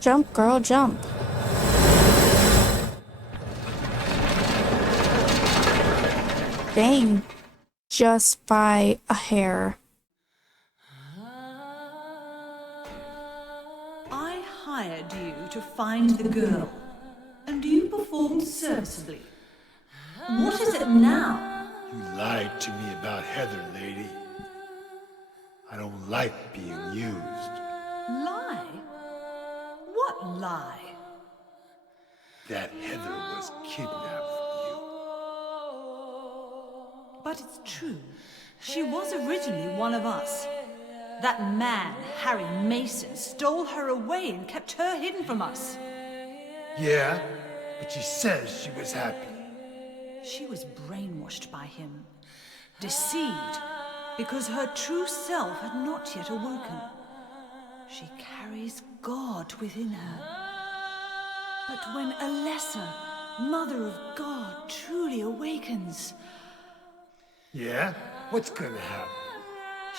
Jump, girl, jump. Dang. Just by a hair. I hired you to find the girl, and you performed serviceably. What is it now? You lied to me about Heather, lady. I don't like being used. Lie? What lie? That Heather was kidnapped from you. But it's true. She was originally one of us. That man, Harry Mason, stole her away and kept her hidden from us. Yeah, but she says she was happy. She was brainwashed by him, deceived, because her true self had not yet awoken. She carries God within her. But when a lesser Mother of God truly awakens, Yeah? What's gonna happen?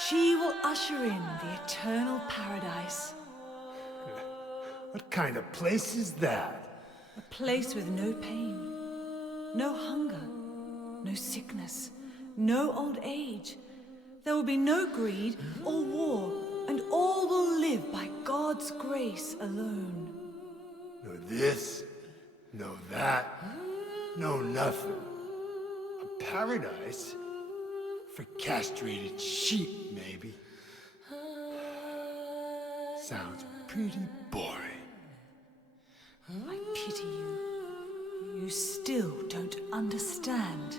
she will usher in the eternal paradise. What kind of place is that? A place with no pain, no hunger, no sickness, no old age. There will be no greed or war, and all will live by God's grace alone. No this, no that, no nothing. A paradise? For castrated sheep, maybe. Sounds pretty boring. I pity you. You still don't understand.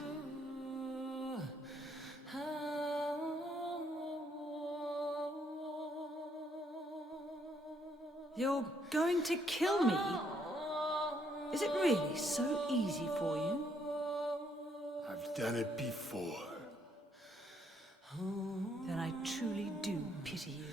You're going to kill me? Is it really so easy for you? I've done it before. Then I truly do pity you.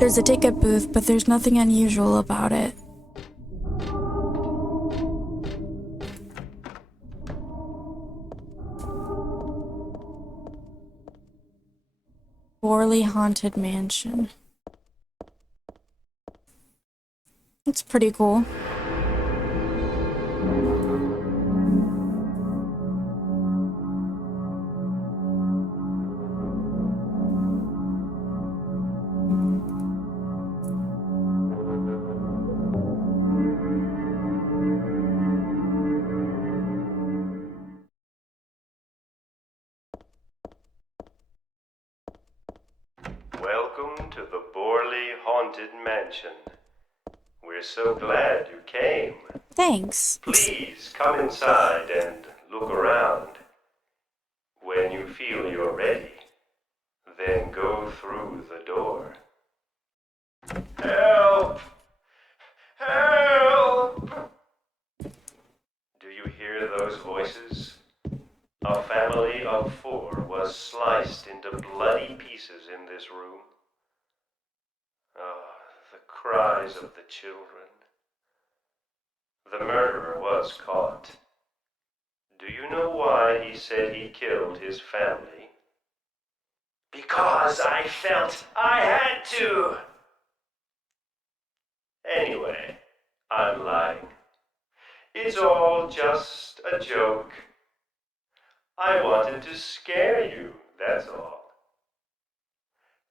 There's a ticket booth, but there's nothing unusual about it. Poorly haunted mansion. It's pretty cool. Welcome to the Borley Haunted Mansion. We're so glad you came. Thanks. Please come inside and look around. When you feel you're ready, then go through the door. Help! Help! Do you hear those voices? A family of 4 was sliced into bloody pieces in this room. Ah, the cries of the children. The murderer was caught. Do you know why he said he killed his family? Because I felt I had to! Anyway, I'm lying. It's all just a joke. I wanted to scare you, that's all.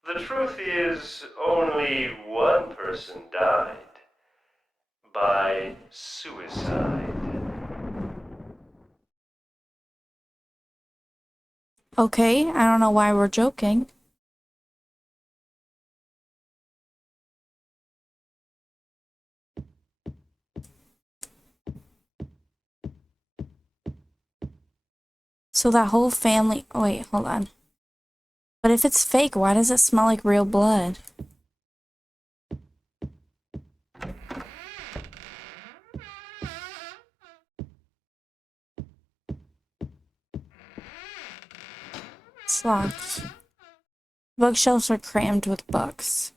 The truth is, only one person died. By suicide. Okay, I don't know why we're joking. So that whole family... Oh, wait, hold on. But if it's fake, why does it smell like real blood? It's locked. Bookshelves are crammed with books.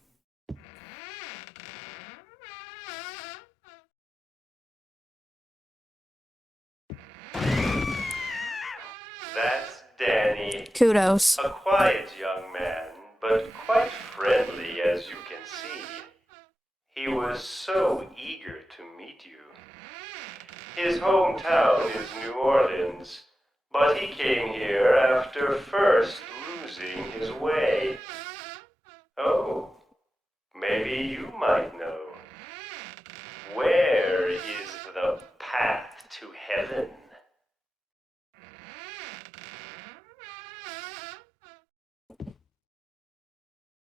That's Danny. Kudos. A quiet young man, but quite friendly as you can see. He was so eager to meet you. His hometown is New Orleans, but he came here after first losing his way. Oh, maybe you might know. Where is the path to heaven?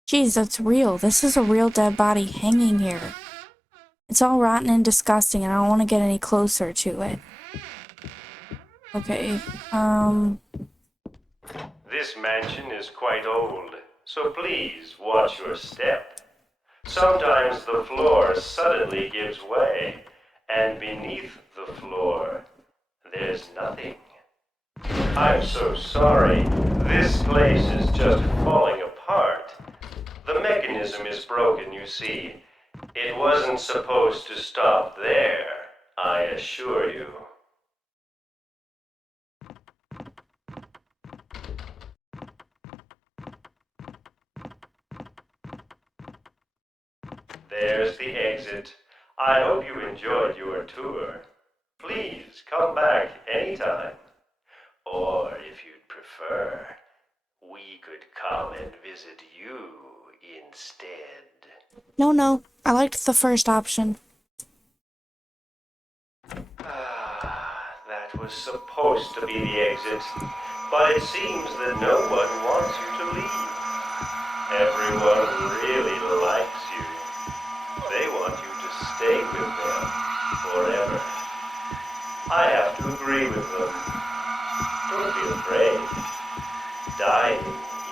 Jeez, that's real. This is a real dead body hanging here. It's all rotten and disgusting, and I don't want to get any closer to it. Okay, This mansion is quite old, so please watch your step. Sometimes the floor suddenly gives way, and beneath the floor, there's nothing. I'm so sorry. This place is just falling apart. The mechanism is broken, you see. It wasn't supposed to stop there, I assure you. There's the exit. I hope you enjoyed your tour. Please come back anytime. Or if you'd prefer, we could come and visit you instead. no, I liked the first option. That was supposed to be the exit, but it seems that no one wants you to leave. Everyone really likes you. They want you to stay with them forever. I have to agree with them. Don't be afraid. Dying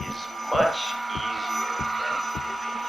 is much easier than living.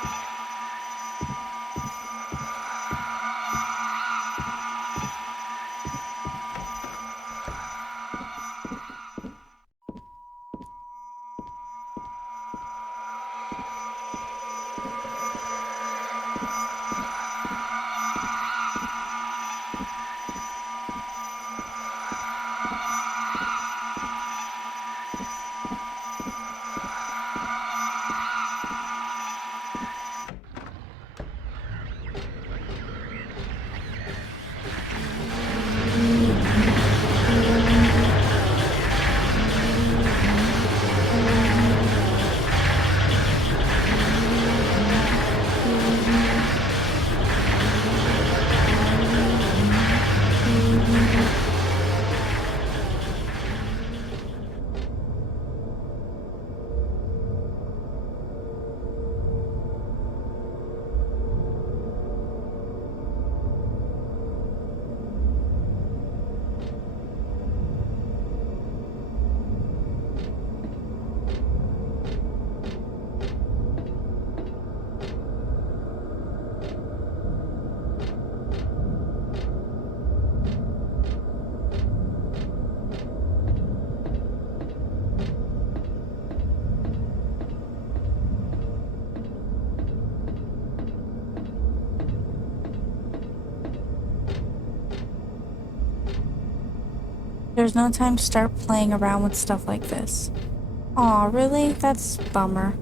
There's no time to start playing around with stuff like this. Aw, really? That's a bummer.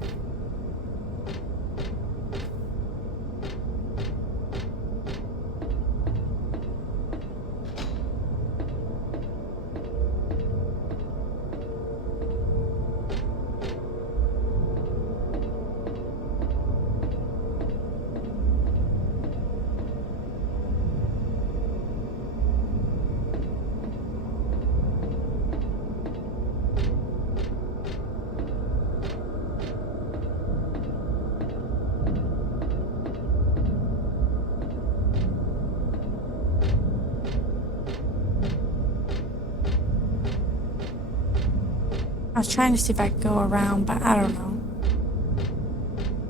I was trying to see if I could go around, but I don't know.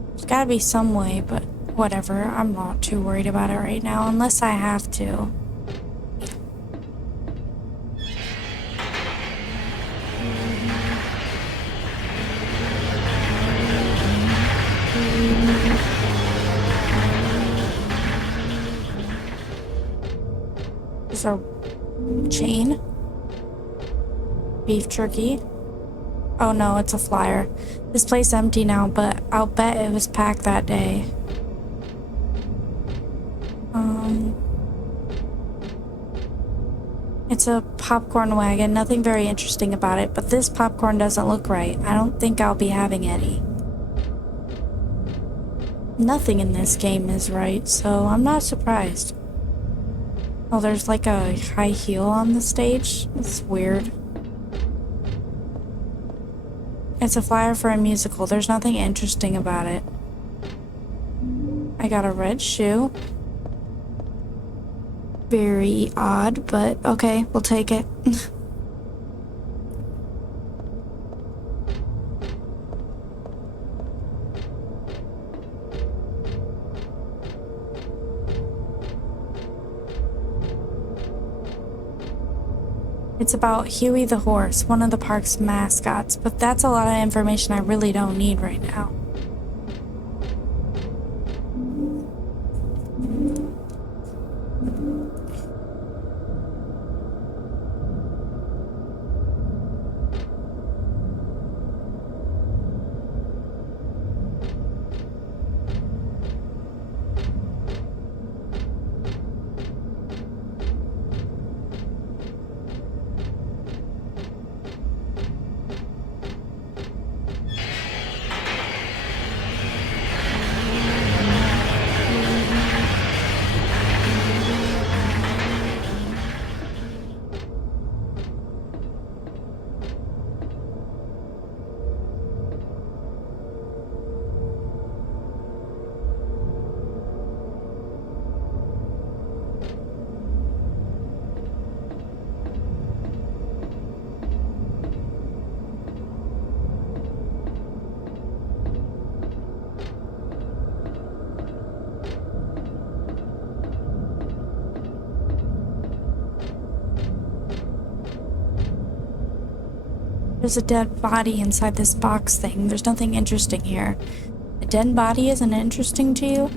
There's gotta be some way, but whatever. I'm not too worried about it right now, unless I have to. There's a chain. Beef jerky. Oh no, it's a flyer. This place is empty now, but I'll bet it was packed that day. It's a popcorn wagon. Nothing very interesting about it, but this popcorn doesn't look right. I don't think I'll be having any. Nothing in this game is right, so I'm not surprised. Oh, there's like a high heel on the stage. That's weird. It's a flyer for a musical. There's nothing interesting about it. I got a red shoe. Very odd, but okay, we'll take it. It's about Huey the horse, one of the park's mascots, but that's a lot of information I really don't need right now. There's a dead body inside this box thing. There's nothing interesting here. A dead body isn't interesting to you?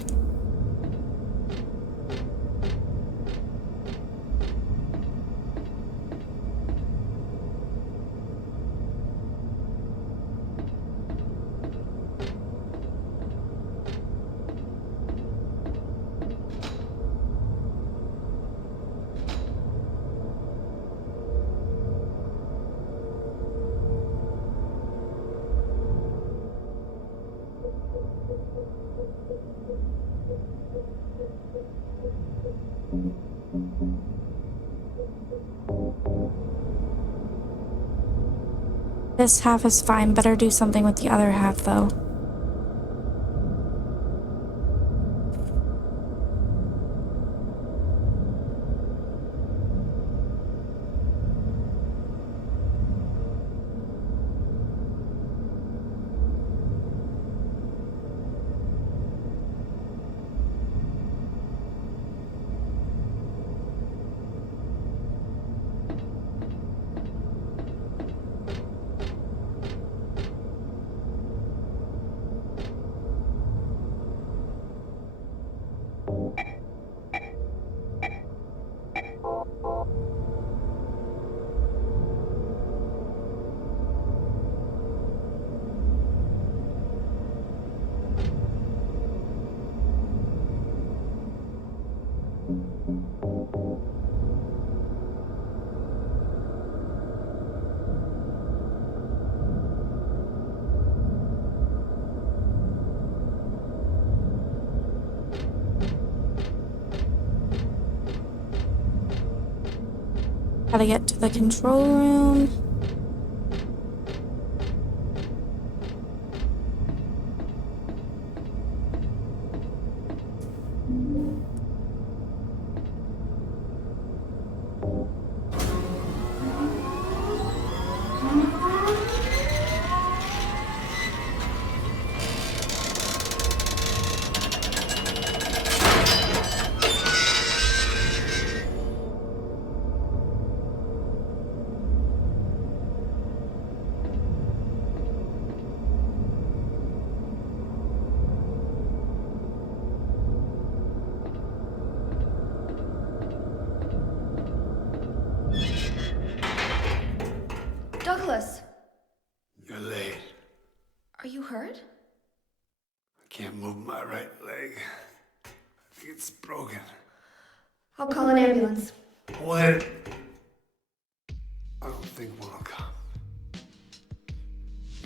This half is fine. Better do something with the other half, though. Gotta get to the control room. Douglas, You're late. are you hurt? I can't move my right leg. I think it's broken. I'll call an ambulance. What? I don't think one will come.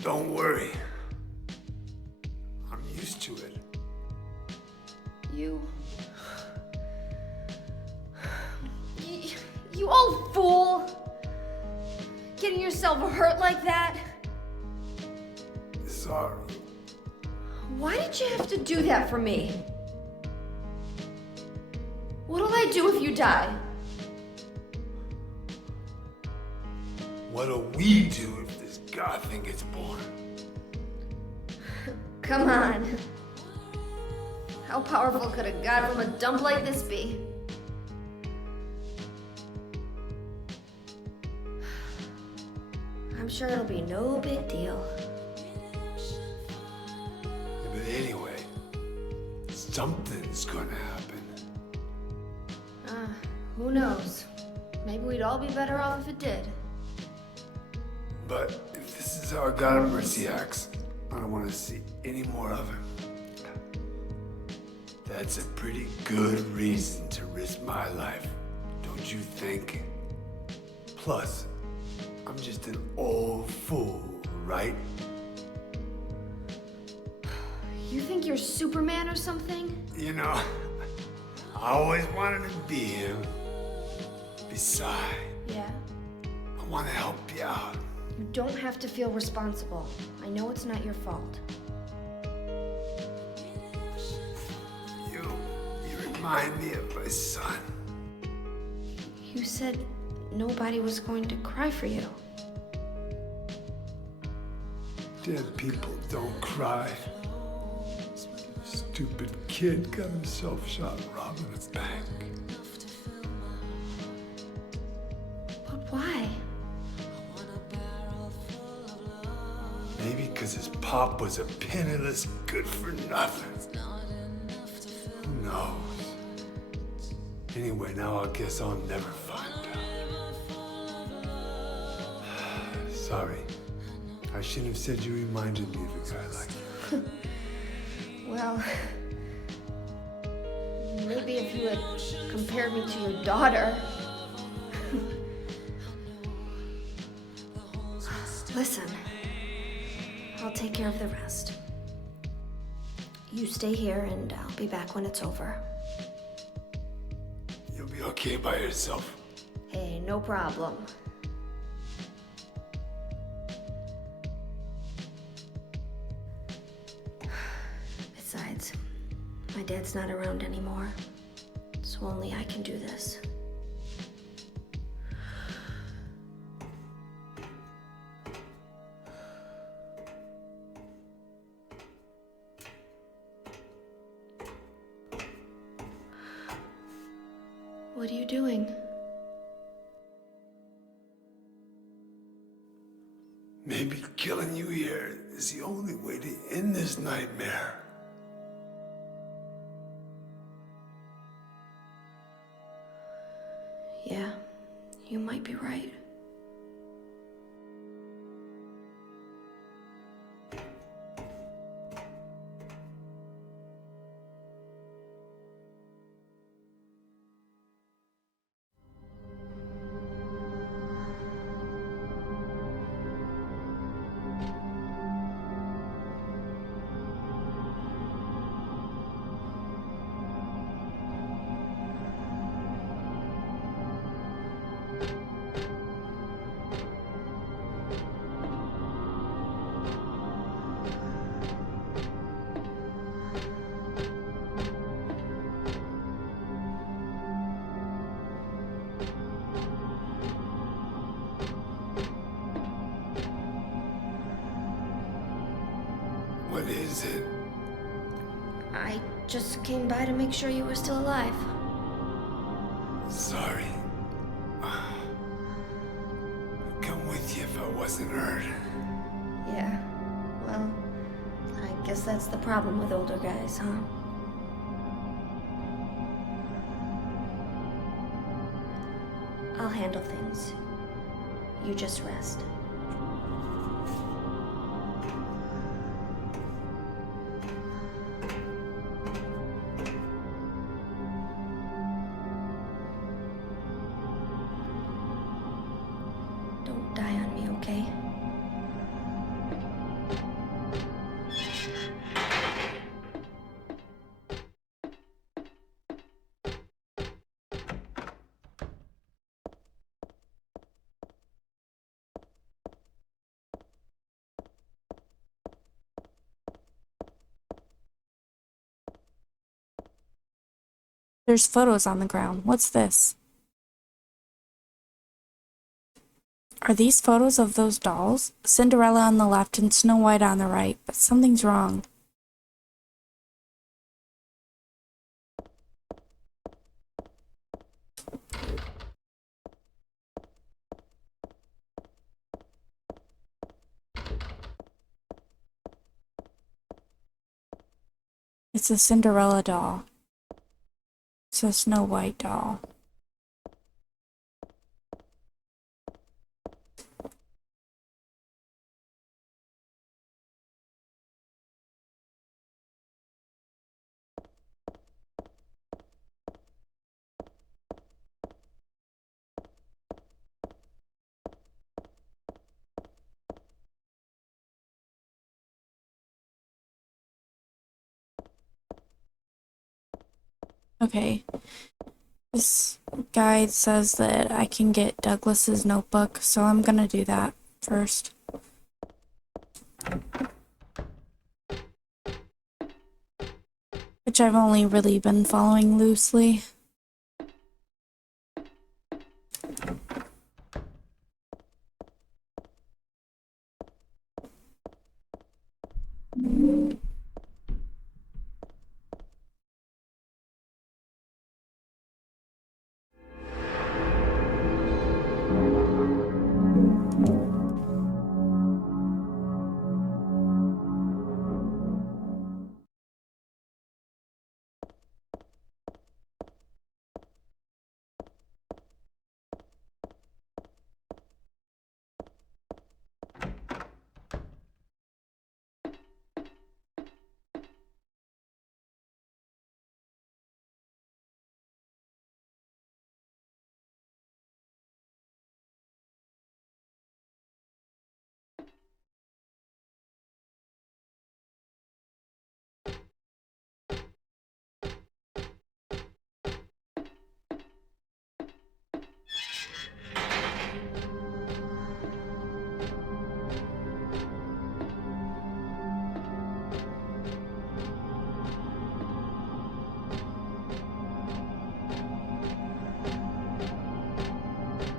Don't worry. I'm used to it. You old fool! Getting yourself hurt like that? Sorry. Why did you have to do that for me? What'll I do if you die? What'll we do if this god thing gets born? Come on. How powerful could a god from a dump like this be? I'm sure it'll be no big deal. Yeah, but anyway, something's gonna happen. Who knows? Maybe we'd all be better off if it did. But if this is how a god of mercy acts, I don't want to see any more of him. That's a pretty good reason to risk my life, don't you think? Plus, I'm just an old fool, right? You think you're Superman or something? You know, I always wanted to be him. Besides, Yeah. I want to help you out. You don't have to feel responsible. I know it's not your fault. You remind me of my son. You said nobody was going to cry for you. Dead people don't cry. Stupid kid got himself shot robbing a bank. But why? Maybe because his pop was a penniless good-for-nothing. Who knows? Anyway, now I guess I'll never find out. Sorry. I shouldn't have said you reminded me of a guy like you. Well, maybe if you had compared me to your daughter. Listen, I'll take care of the rest. You stay here and I'll be back when it's over. You'll be okay by yourself. Hey, no problem. Besides, my dad's not around anymore, so only I can do this. What are you doing? Maybe killing you here is the only way to end this nightmare. Yeah, you might be right. was it? I just came by to make sure you were still alive. Sorry. I'd come with you if I wasn't hurt. Yeah, well, I guess that's the problem with older guys, huh? I'll handle things. You just rest. Don't die on me, okay? There's photos on the ground. What's this? Are these photos of those dolls? Cinderella on the left and Snow White on the right, but something's wrong. It's a Cinderella doll. It's a Snow White doll. Okay. This guide says that I can get Douglas's notebook, so I'm gonna do that first. Which I've only really been following loosely.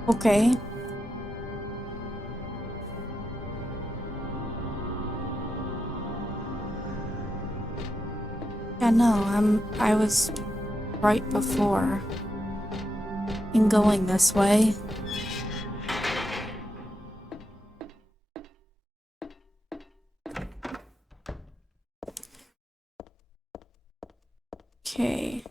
Okay. Yeah, no, I was right before in going this way. Okay.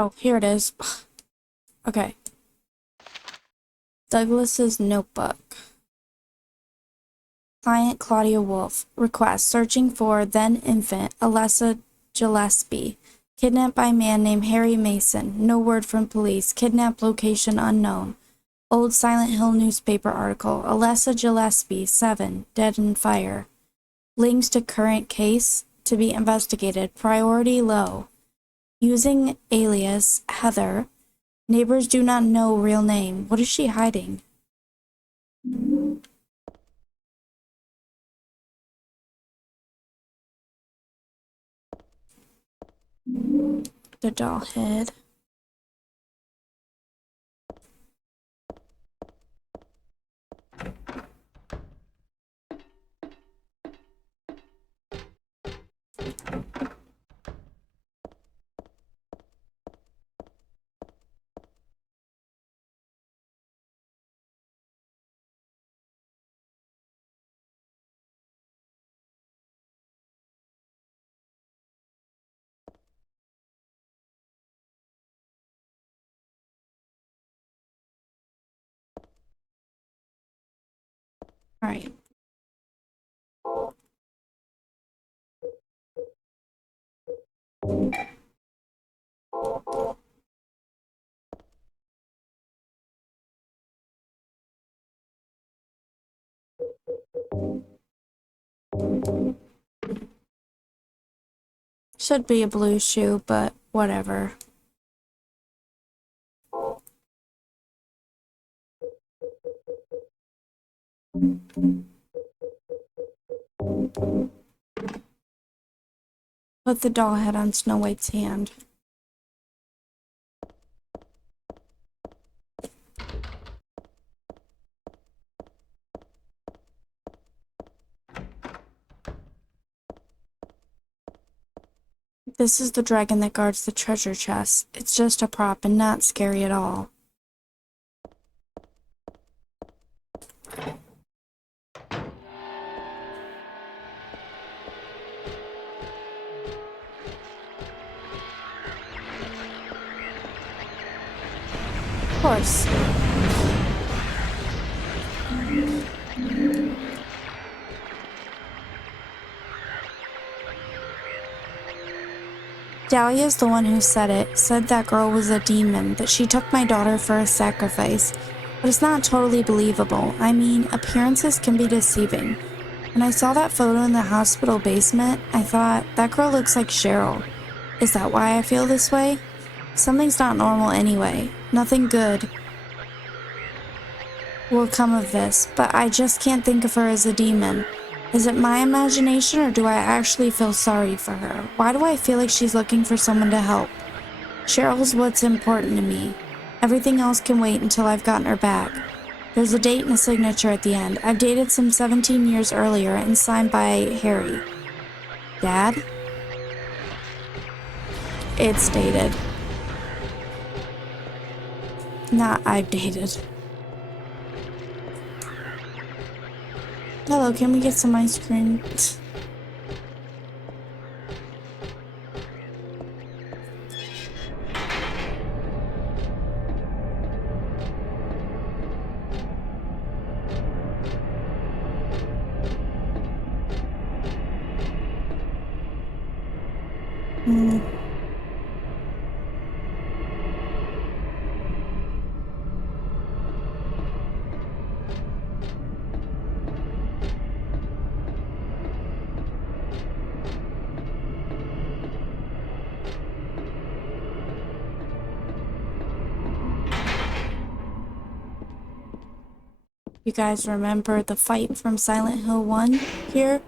Oh, here it is. Okay. Douglas's notebook. Client Claudia Wolf. Request. Searching for then infant Alessa Gillespie. Kidnapped by man named Harry Mason. No word from police. Kidnapped location unknown. Old Silent Hill newspaper article. Alessa Gillespie, 7, dead in fire. Links to current case. to be investigated. Priority low. Using alias Heather. Neighbors do not know real name. What is she hiding? The doll head. All right. Should be a blue shoe, but whatever. Put the doll head on Snow White's hand. This is the dragon that guards the treasure chest. It's just a prop and not scary at all. Of course. Dahlia's the one who said it, said that girl was a demon, that she took my daughter for a sacrifice. But it's not totally believable. I mean, appearances can be deceiving. When I saw that photo in the hospital basement, I thought, that girl looks like Cheryl. Is that why I feel this way? Something's not normal anyway. Nothing good will come of this, but I just can't think of her as a demon. Is it my imagination, or do I actually feel sorry for her? Why do I feel like she's looking for someone to help? Cheryl's what's important to me. Everything else can wait until I've gotten her back. There's a date and a signature at the end. I've dated some 17 years earlier and signed by Harry. Dad? It's dated. Not I've dated. Hello, can we get some ice cream? You guys remember the fight from Silent Hill 1 here?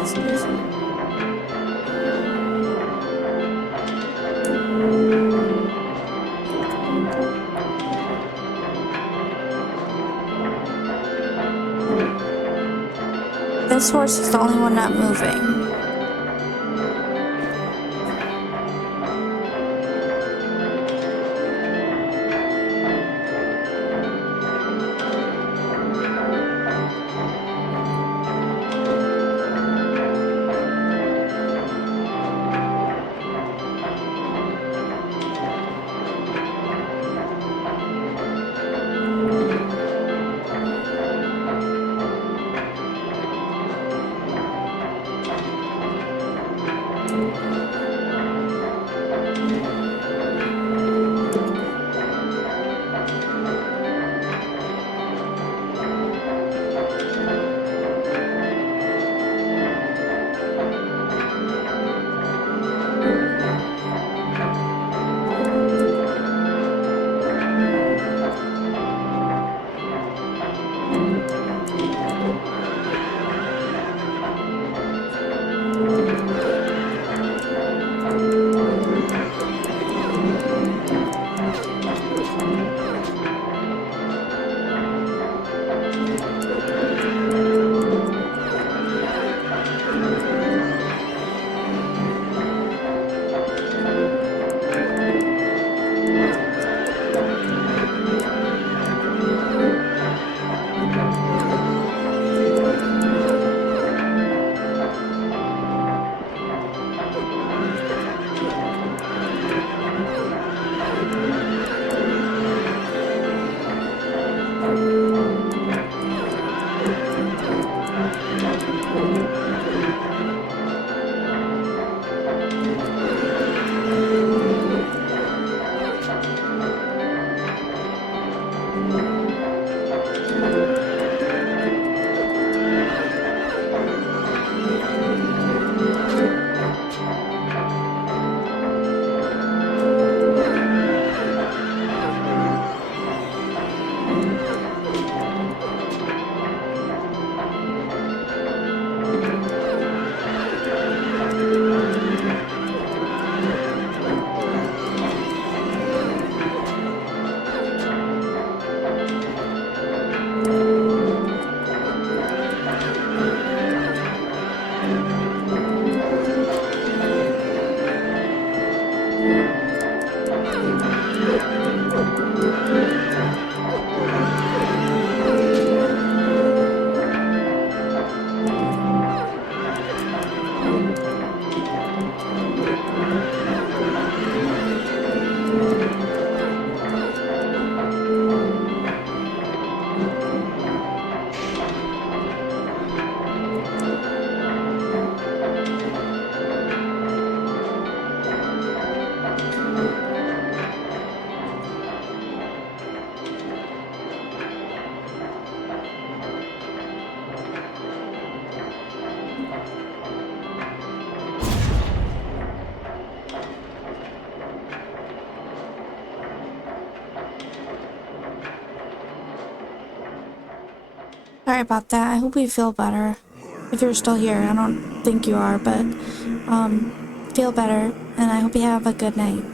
Excuse me. This horse is the only one not moving. Sorry about that. I hope you feel better. If you're still here, I don't think you are, but feel better, and I hope you have a good night.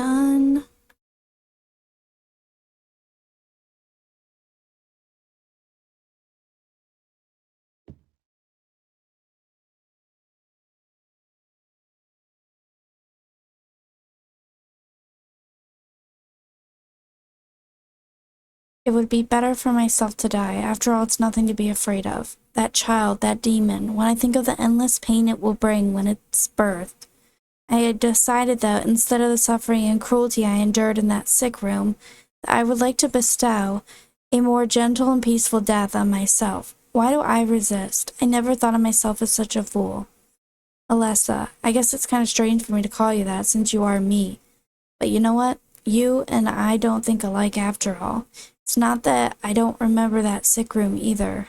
done. It would be better for myself to die. After all, it's nothing to be afraid of. That child, that demon, when I think of the endless pain it will bring when it's birthed, I had decided that instead of the suffering and cruelty I endured in that sick room, I would like to bestow a more gentle and peaceful death on myself. Why do I resist? I never thought of myself as such a fool. Alessa, I guess it's kind of strange for me to call you that since you are me. But you know what? You and I don't think alike after all. It's not that I don't remember that sick room either.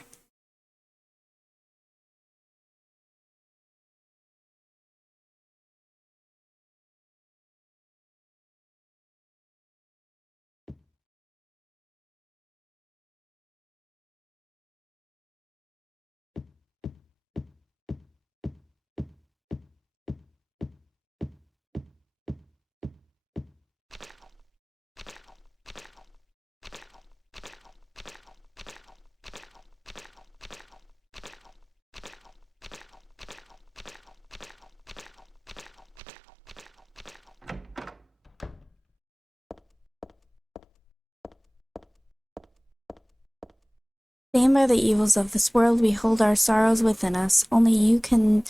Stained by the evils of this world, we hold our sorrows within us. Only you can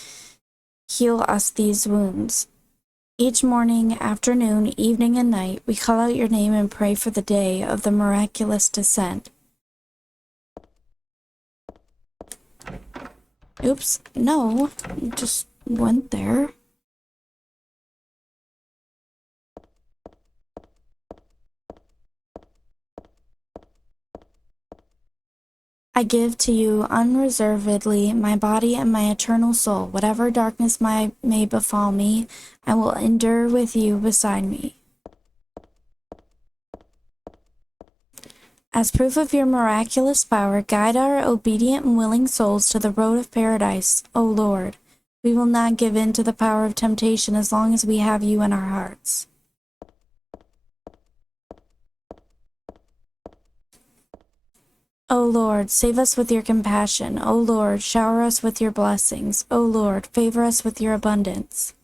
heal us these wounds. Each morning, afternoon, evening, and night, we call out your name and pray for the day of the miraculous descent. Oops, no, just went there. I give to you unreservedly my body and my eternal soul. Whatever darkness may befall me, I will endure with you beside me. As proof of your miraculous power, guide our obedient and willing souls to the road of paradise, O Lord. We will not give in to the power of temptation as long as we have you in our hearts. O Lord, save us with your compassion. O Lord, shower us with your blessings. O Lord, favor us with your abundance.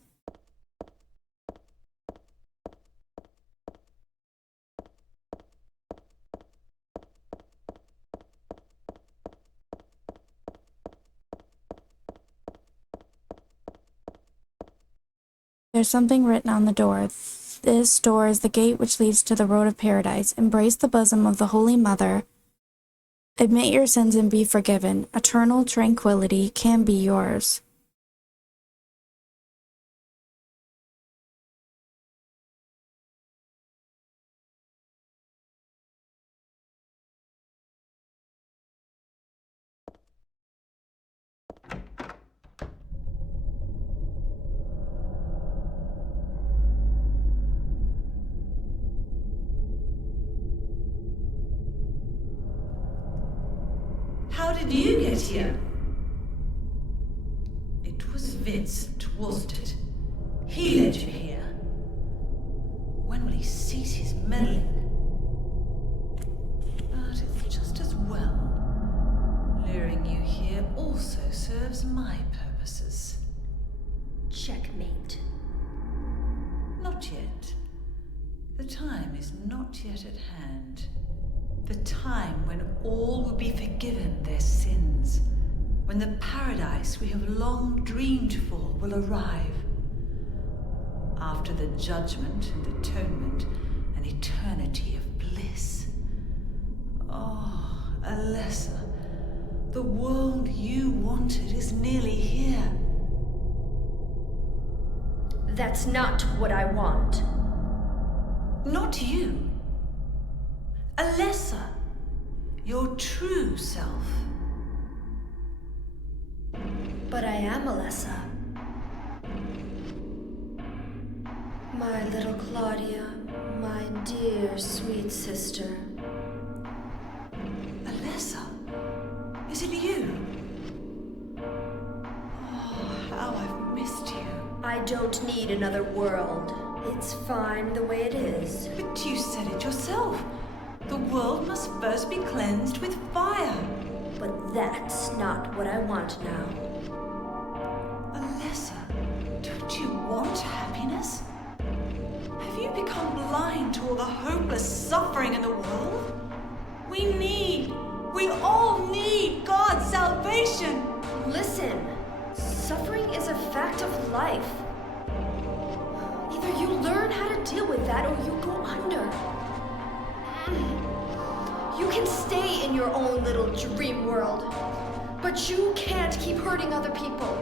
There's something written on the door. This door is the gate which leads to the road of paradise. Embrace the bosom of the Holy Mother. Admit your sins and be forgiven. Eternal tranquility can be yours. How did you get here? It was Vincent, wasn't it? He led you here. When will he cease his meddling? But it's just as well. Luring you here also serves my purposes. Checkmate. Not yet. The time is not yet at hand. The time when all will be forgiven their sins. When the paradise we have long dreamed for will arrive. After the judgment and atonement, an eternity of bliss. Oh, Alessa, the world you wanted is nearly here. That's not what I want. Not you. Alessa, your true self. But I am Alessa. My little Claudia, my dear sweet sister. Alessa, is it you? Oh, how I've missed you. I don't need another world. It's fine the way it is. But you said it yourself. The world must first be cleansed with fire. But that's not what I want now. Alessa, don't you want happiness? Have you become blind to all the hopeless suffering in the world? We all need God's salvation. Listen, suffering is a fact of life. Either you learn how to deal with that or you go under. You can stay in your own little dream world, but you can't keep hurting other people.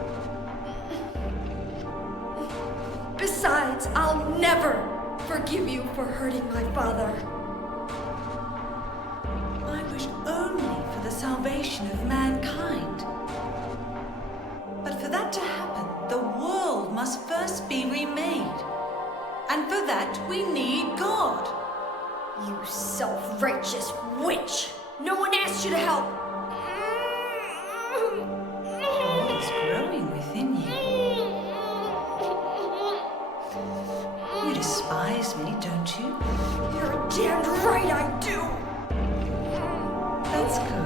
Besides, I'll never forgive you for hurting my father. I wish only for the salvation of mankind. But for that to happen, the world must first be remade. And for that, we need God. You self-righteous witch! No one asked you to help! God's growing within you. You despise me, don't you? You're damned right I do! That's good.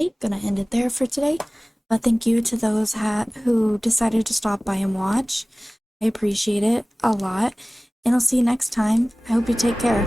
Okay, gonna end it there for today. But thank you to those who decided to stop by and watch. I appreciate it a lot. And I'll see you next time. I hope you take care.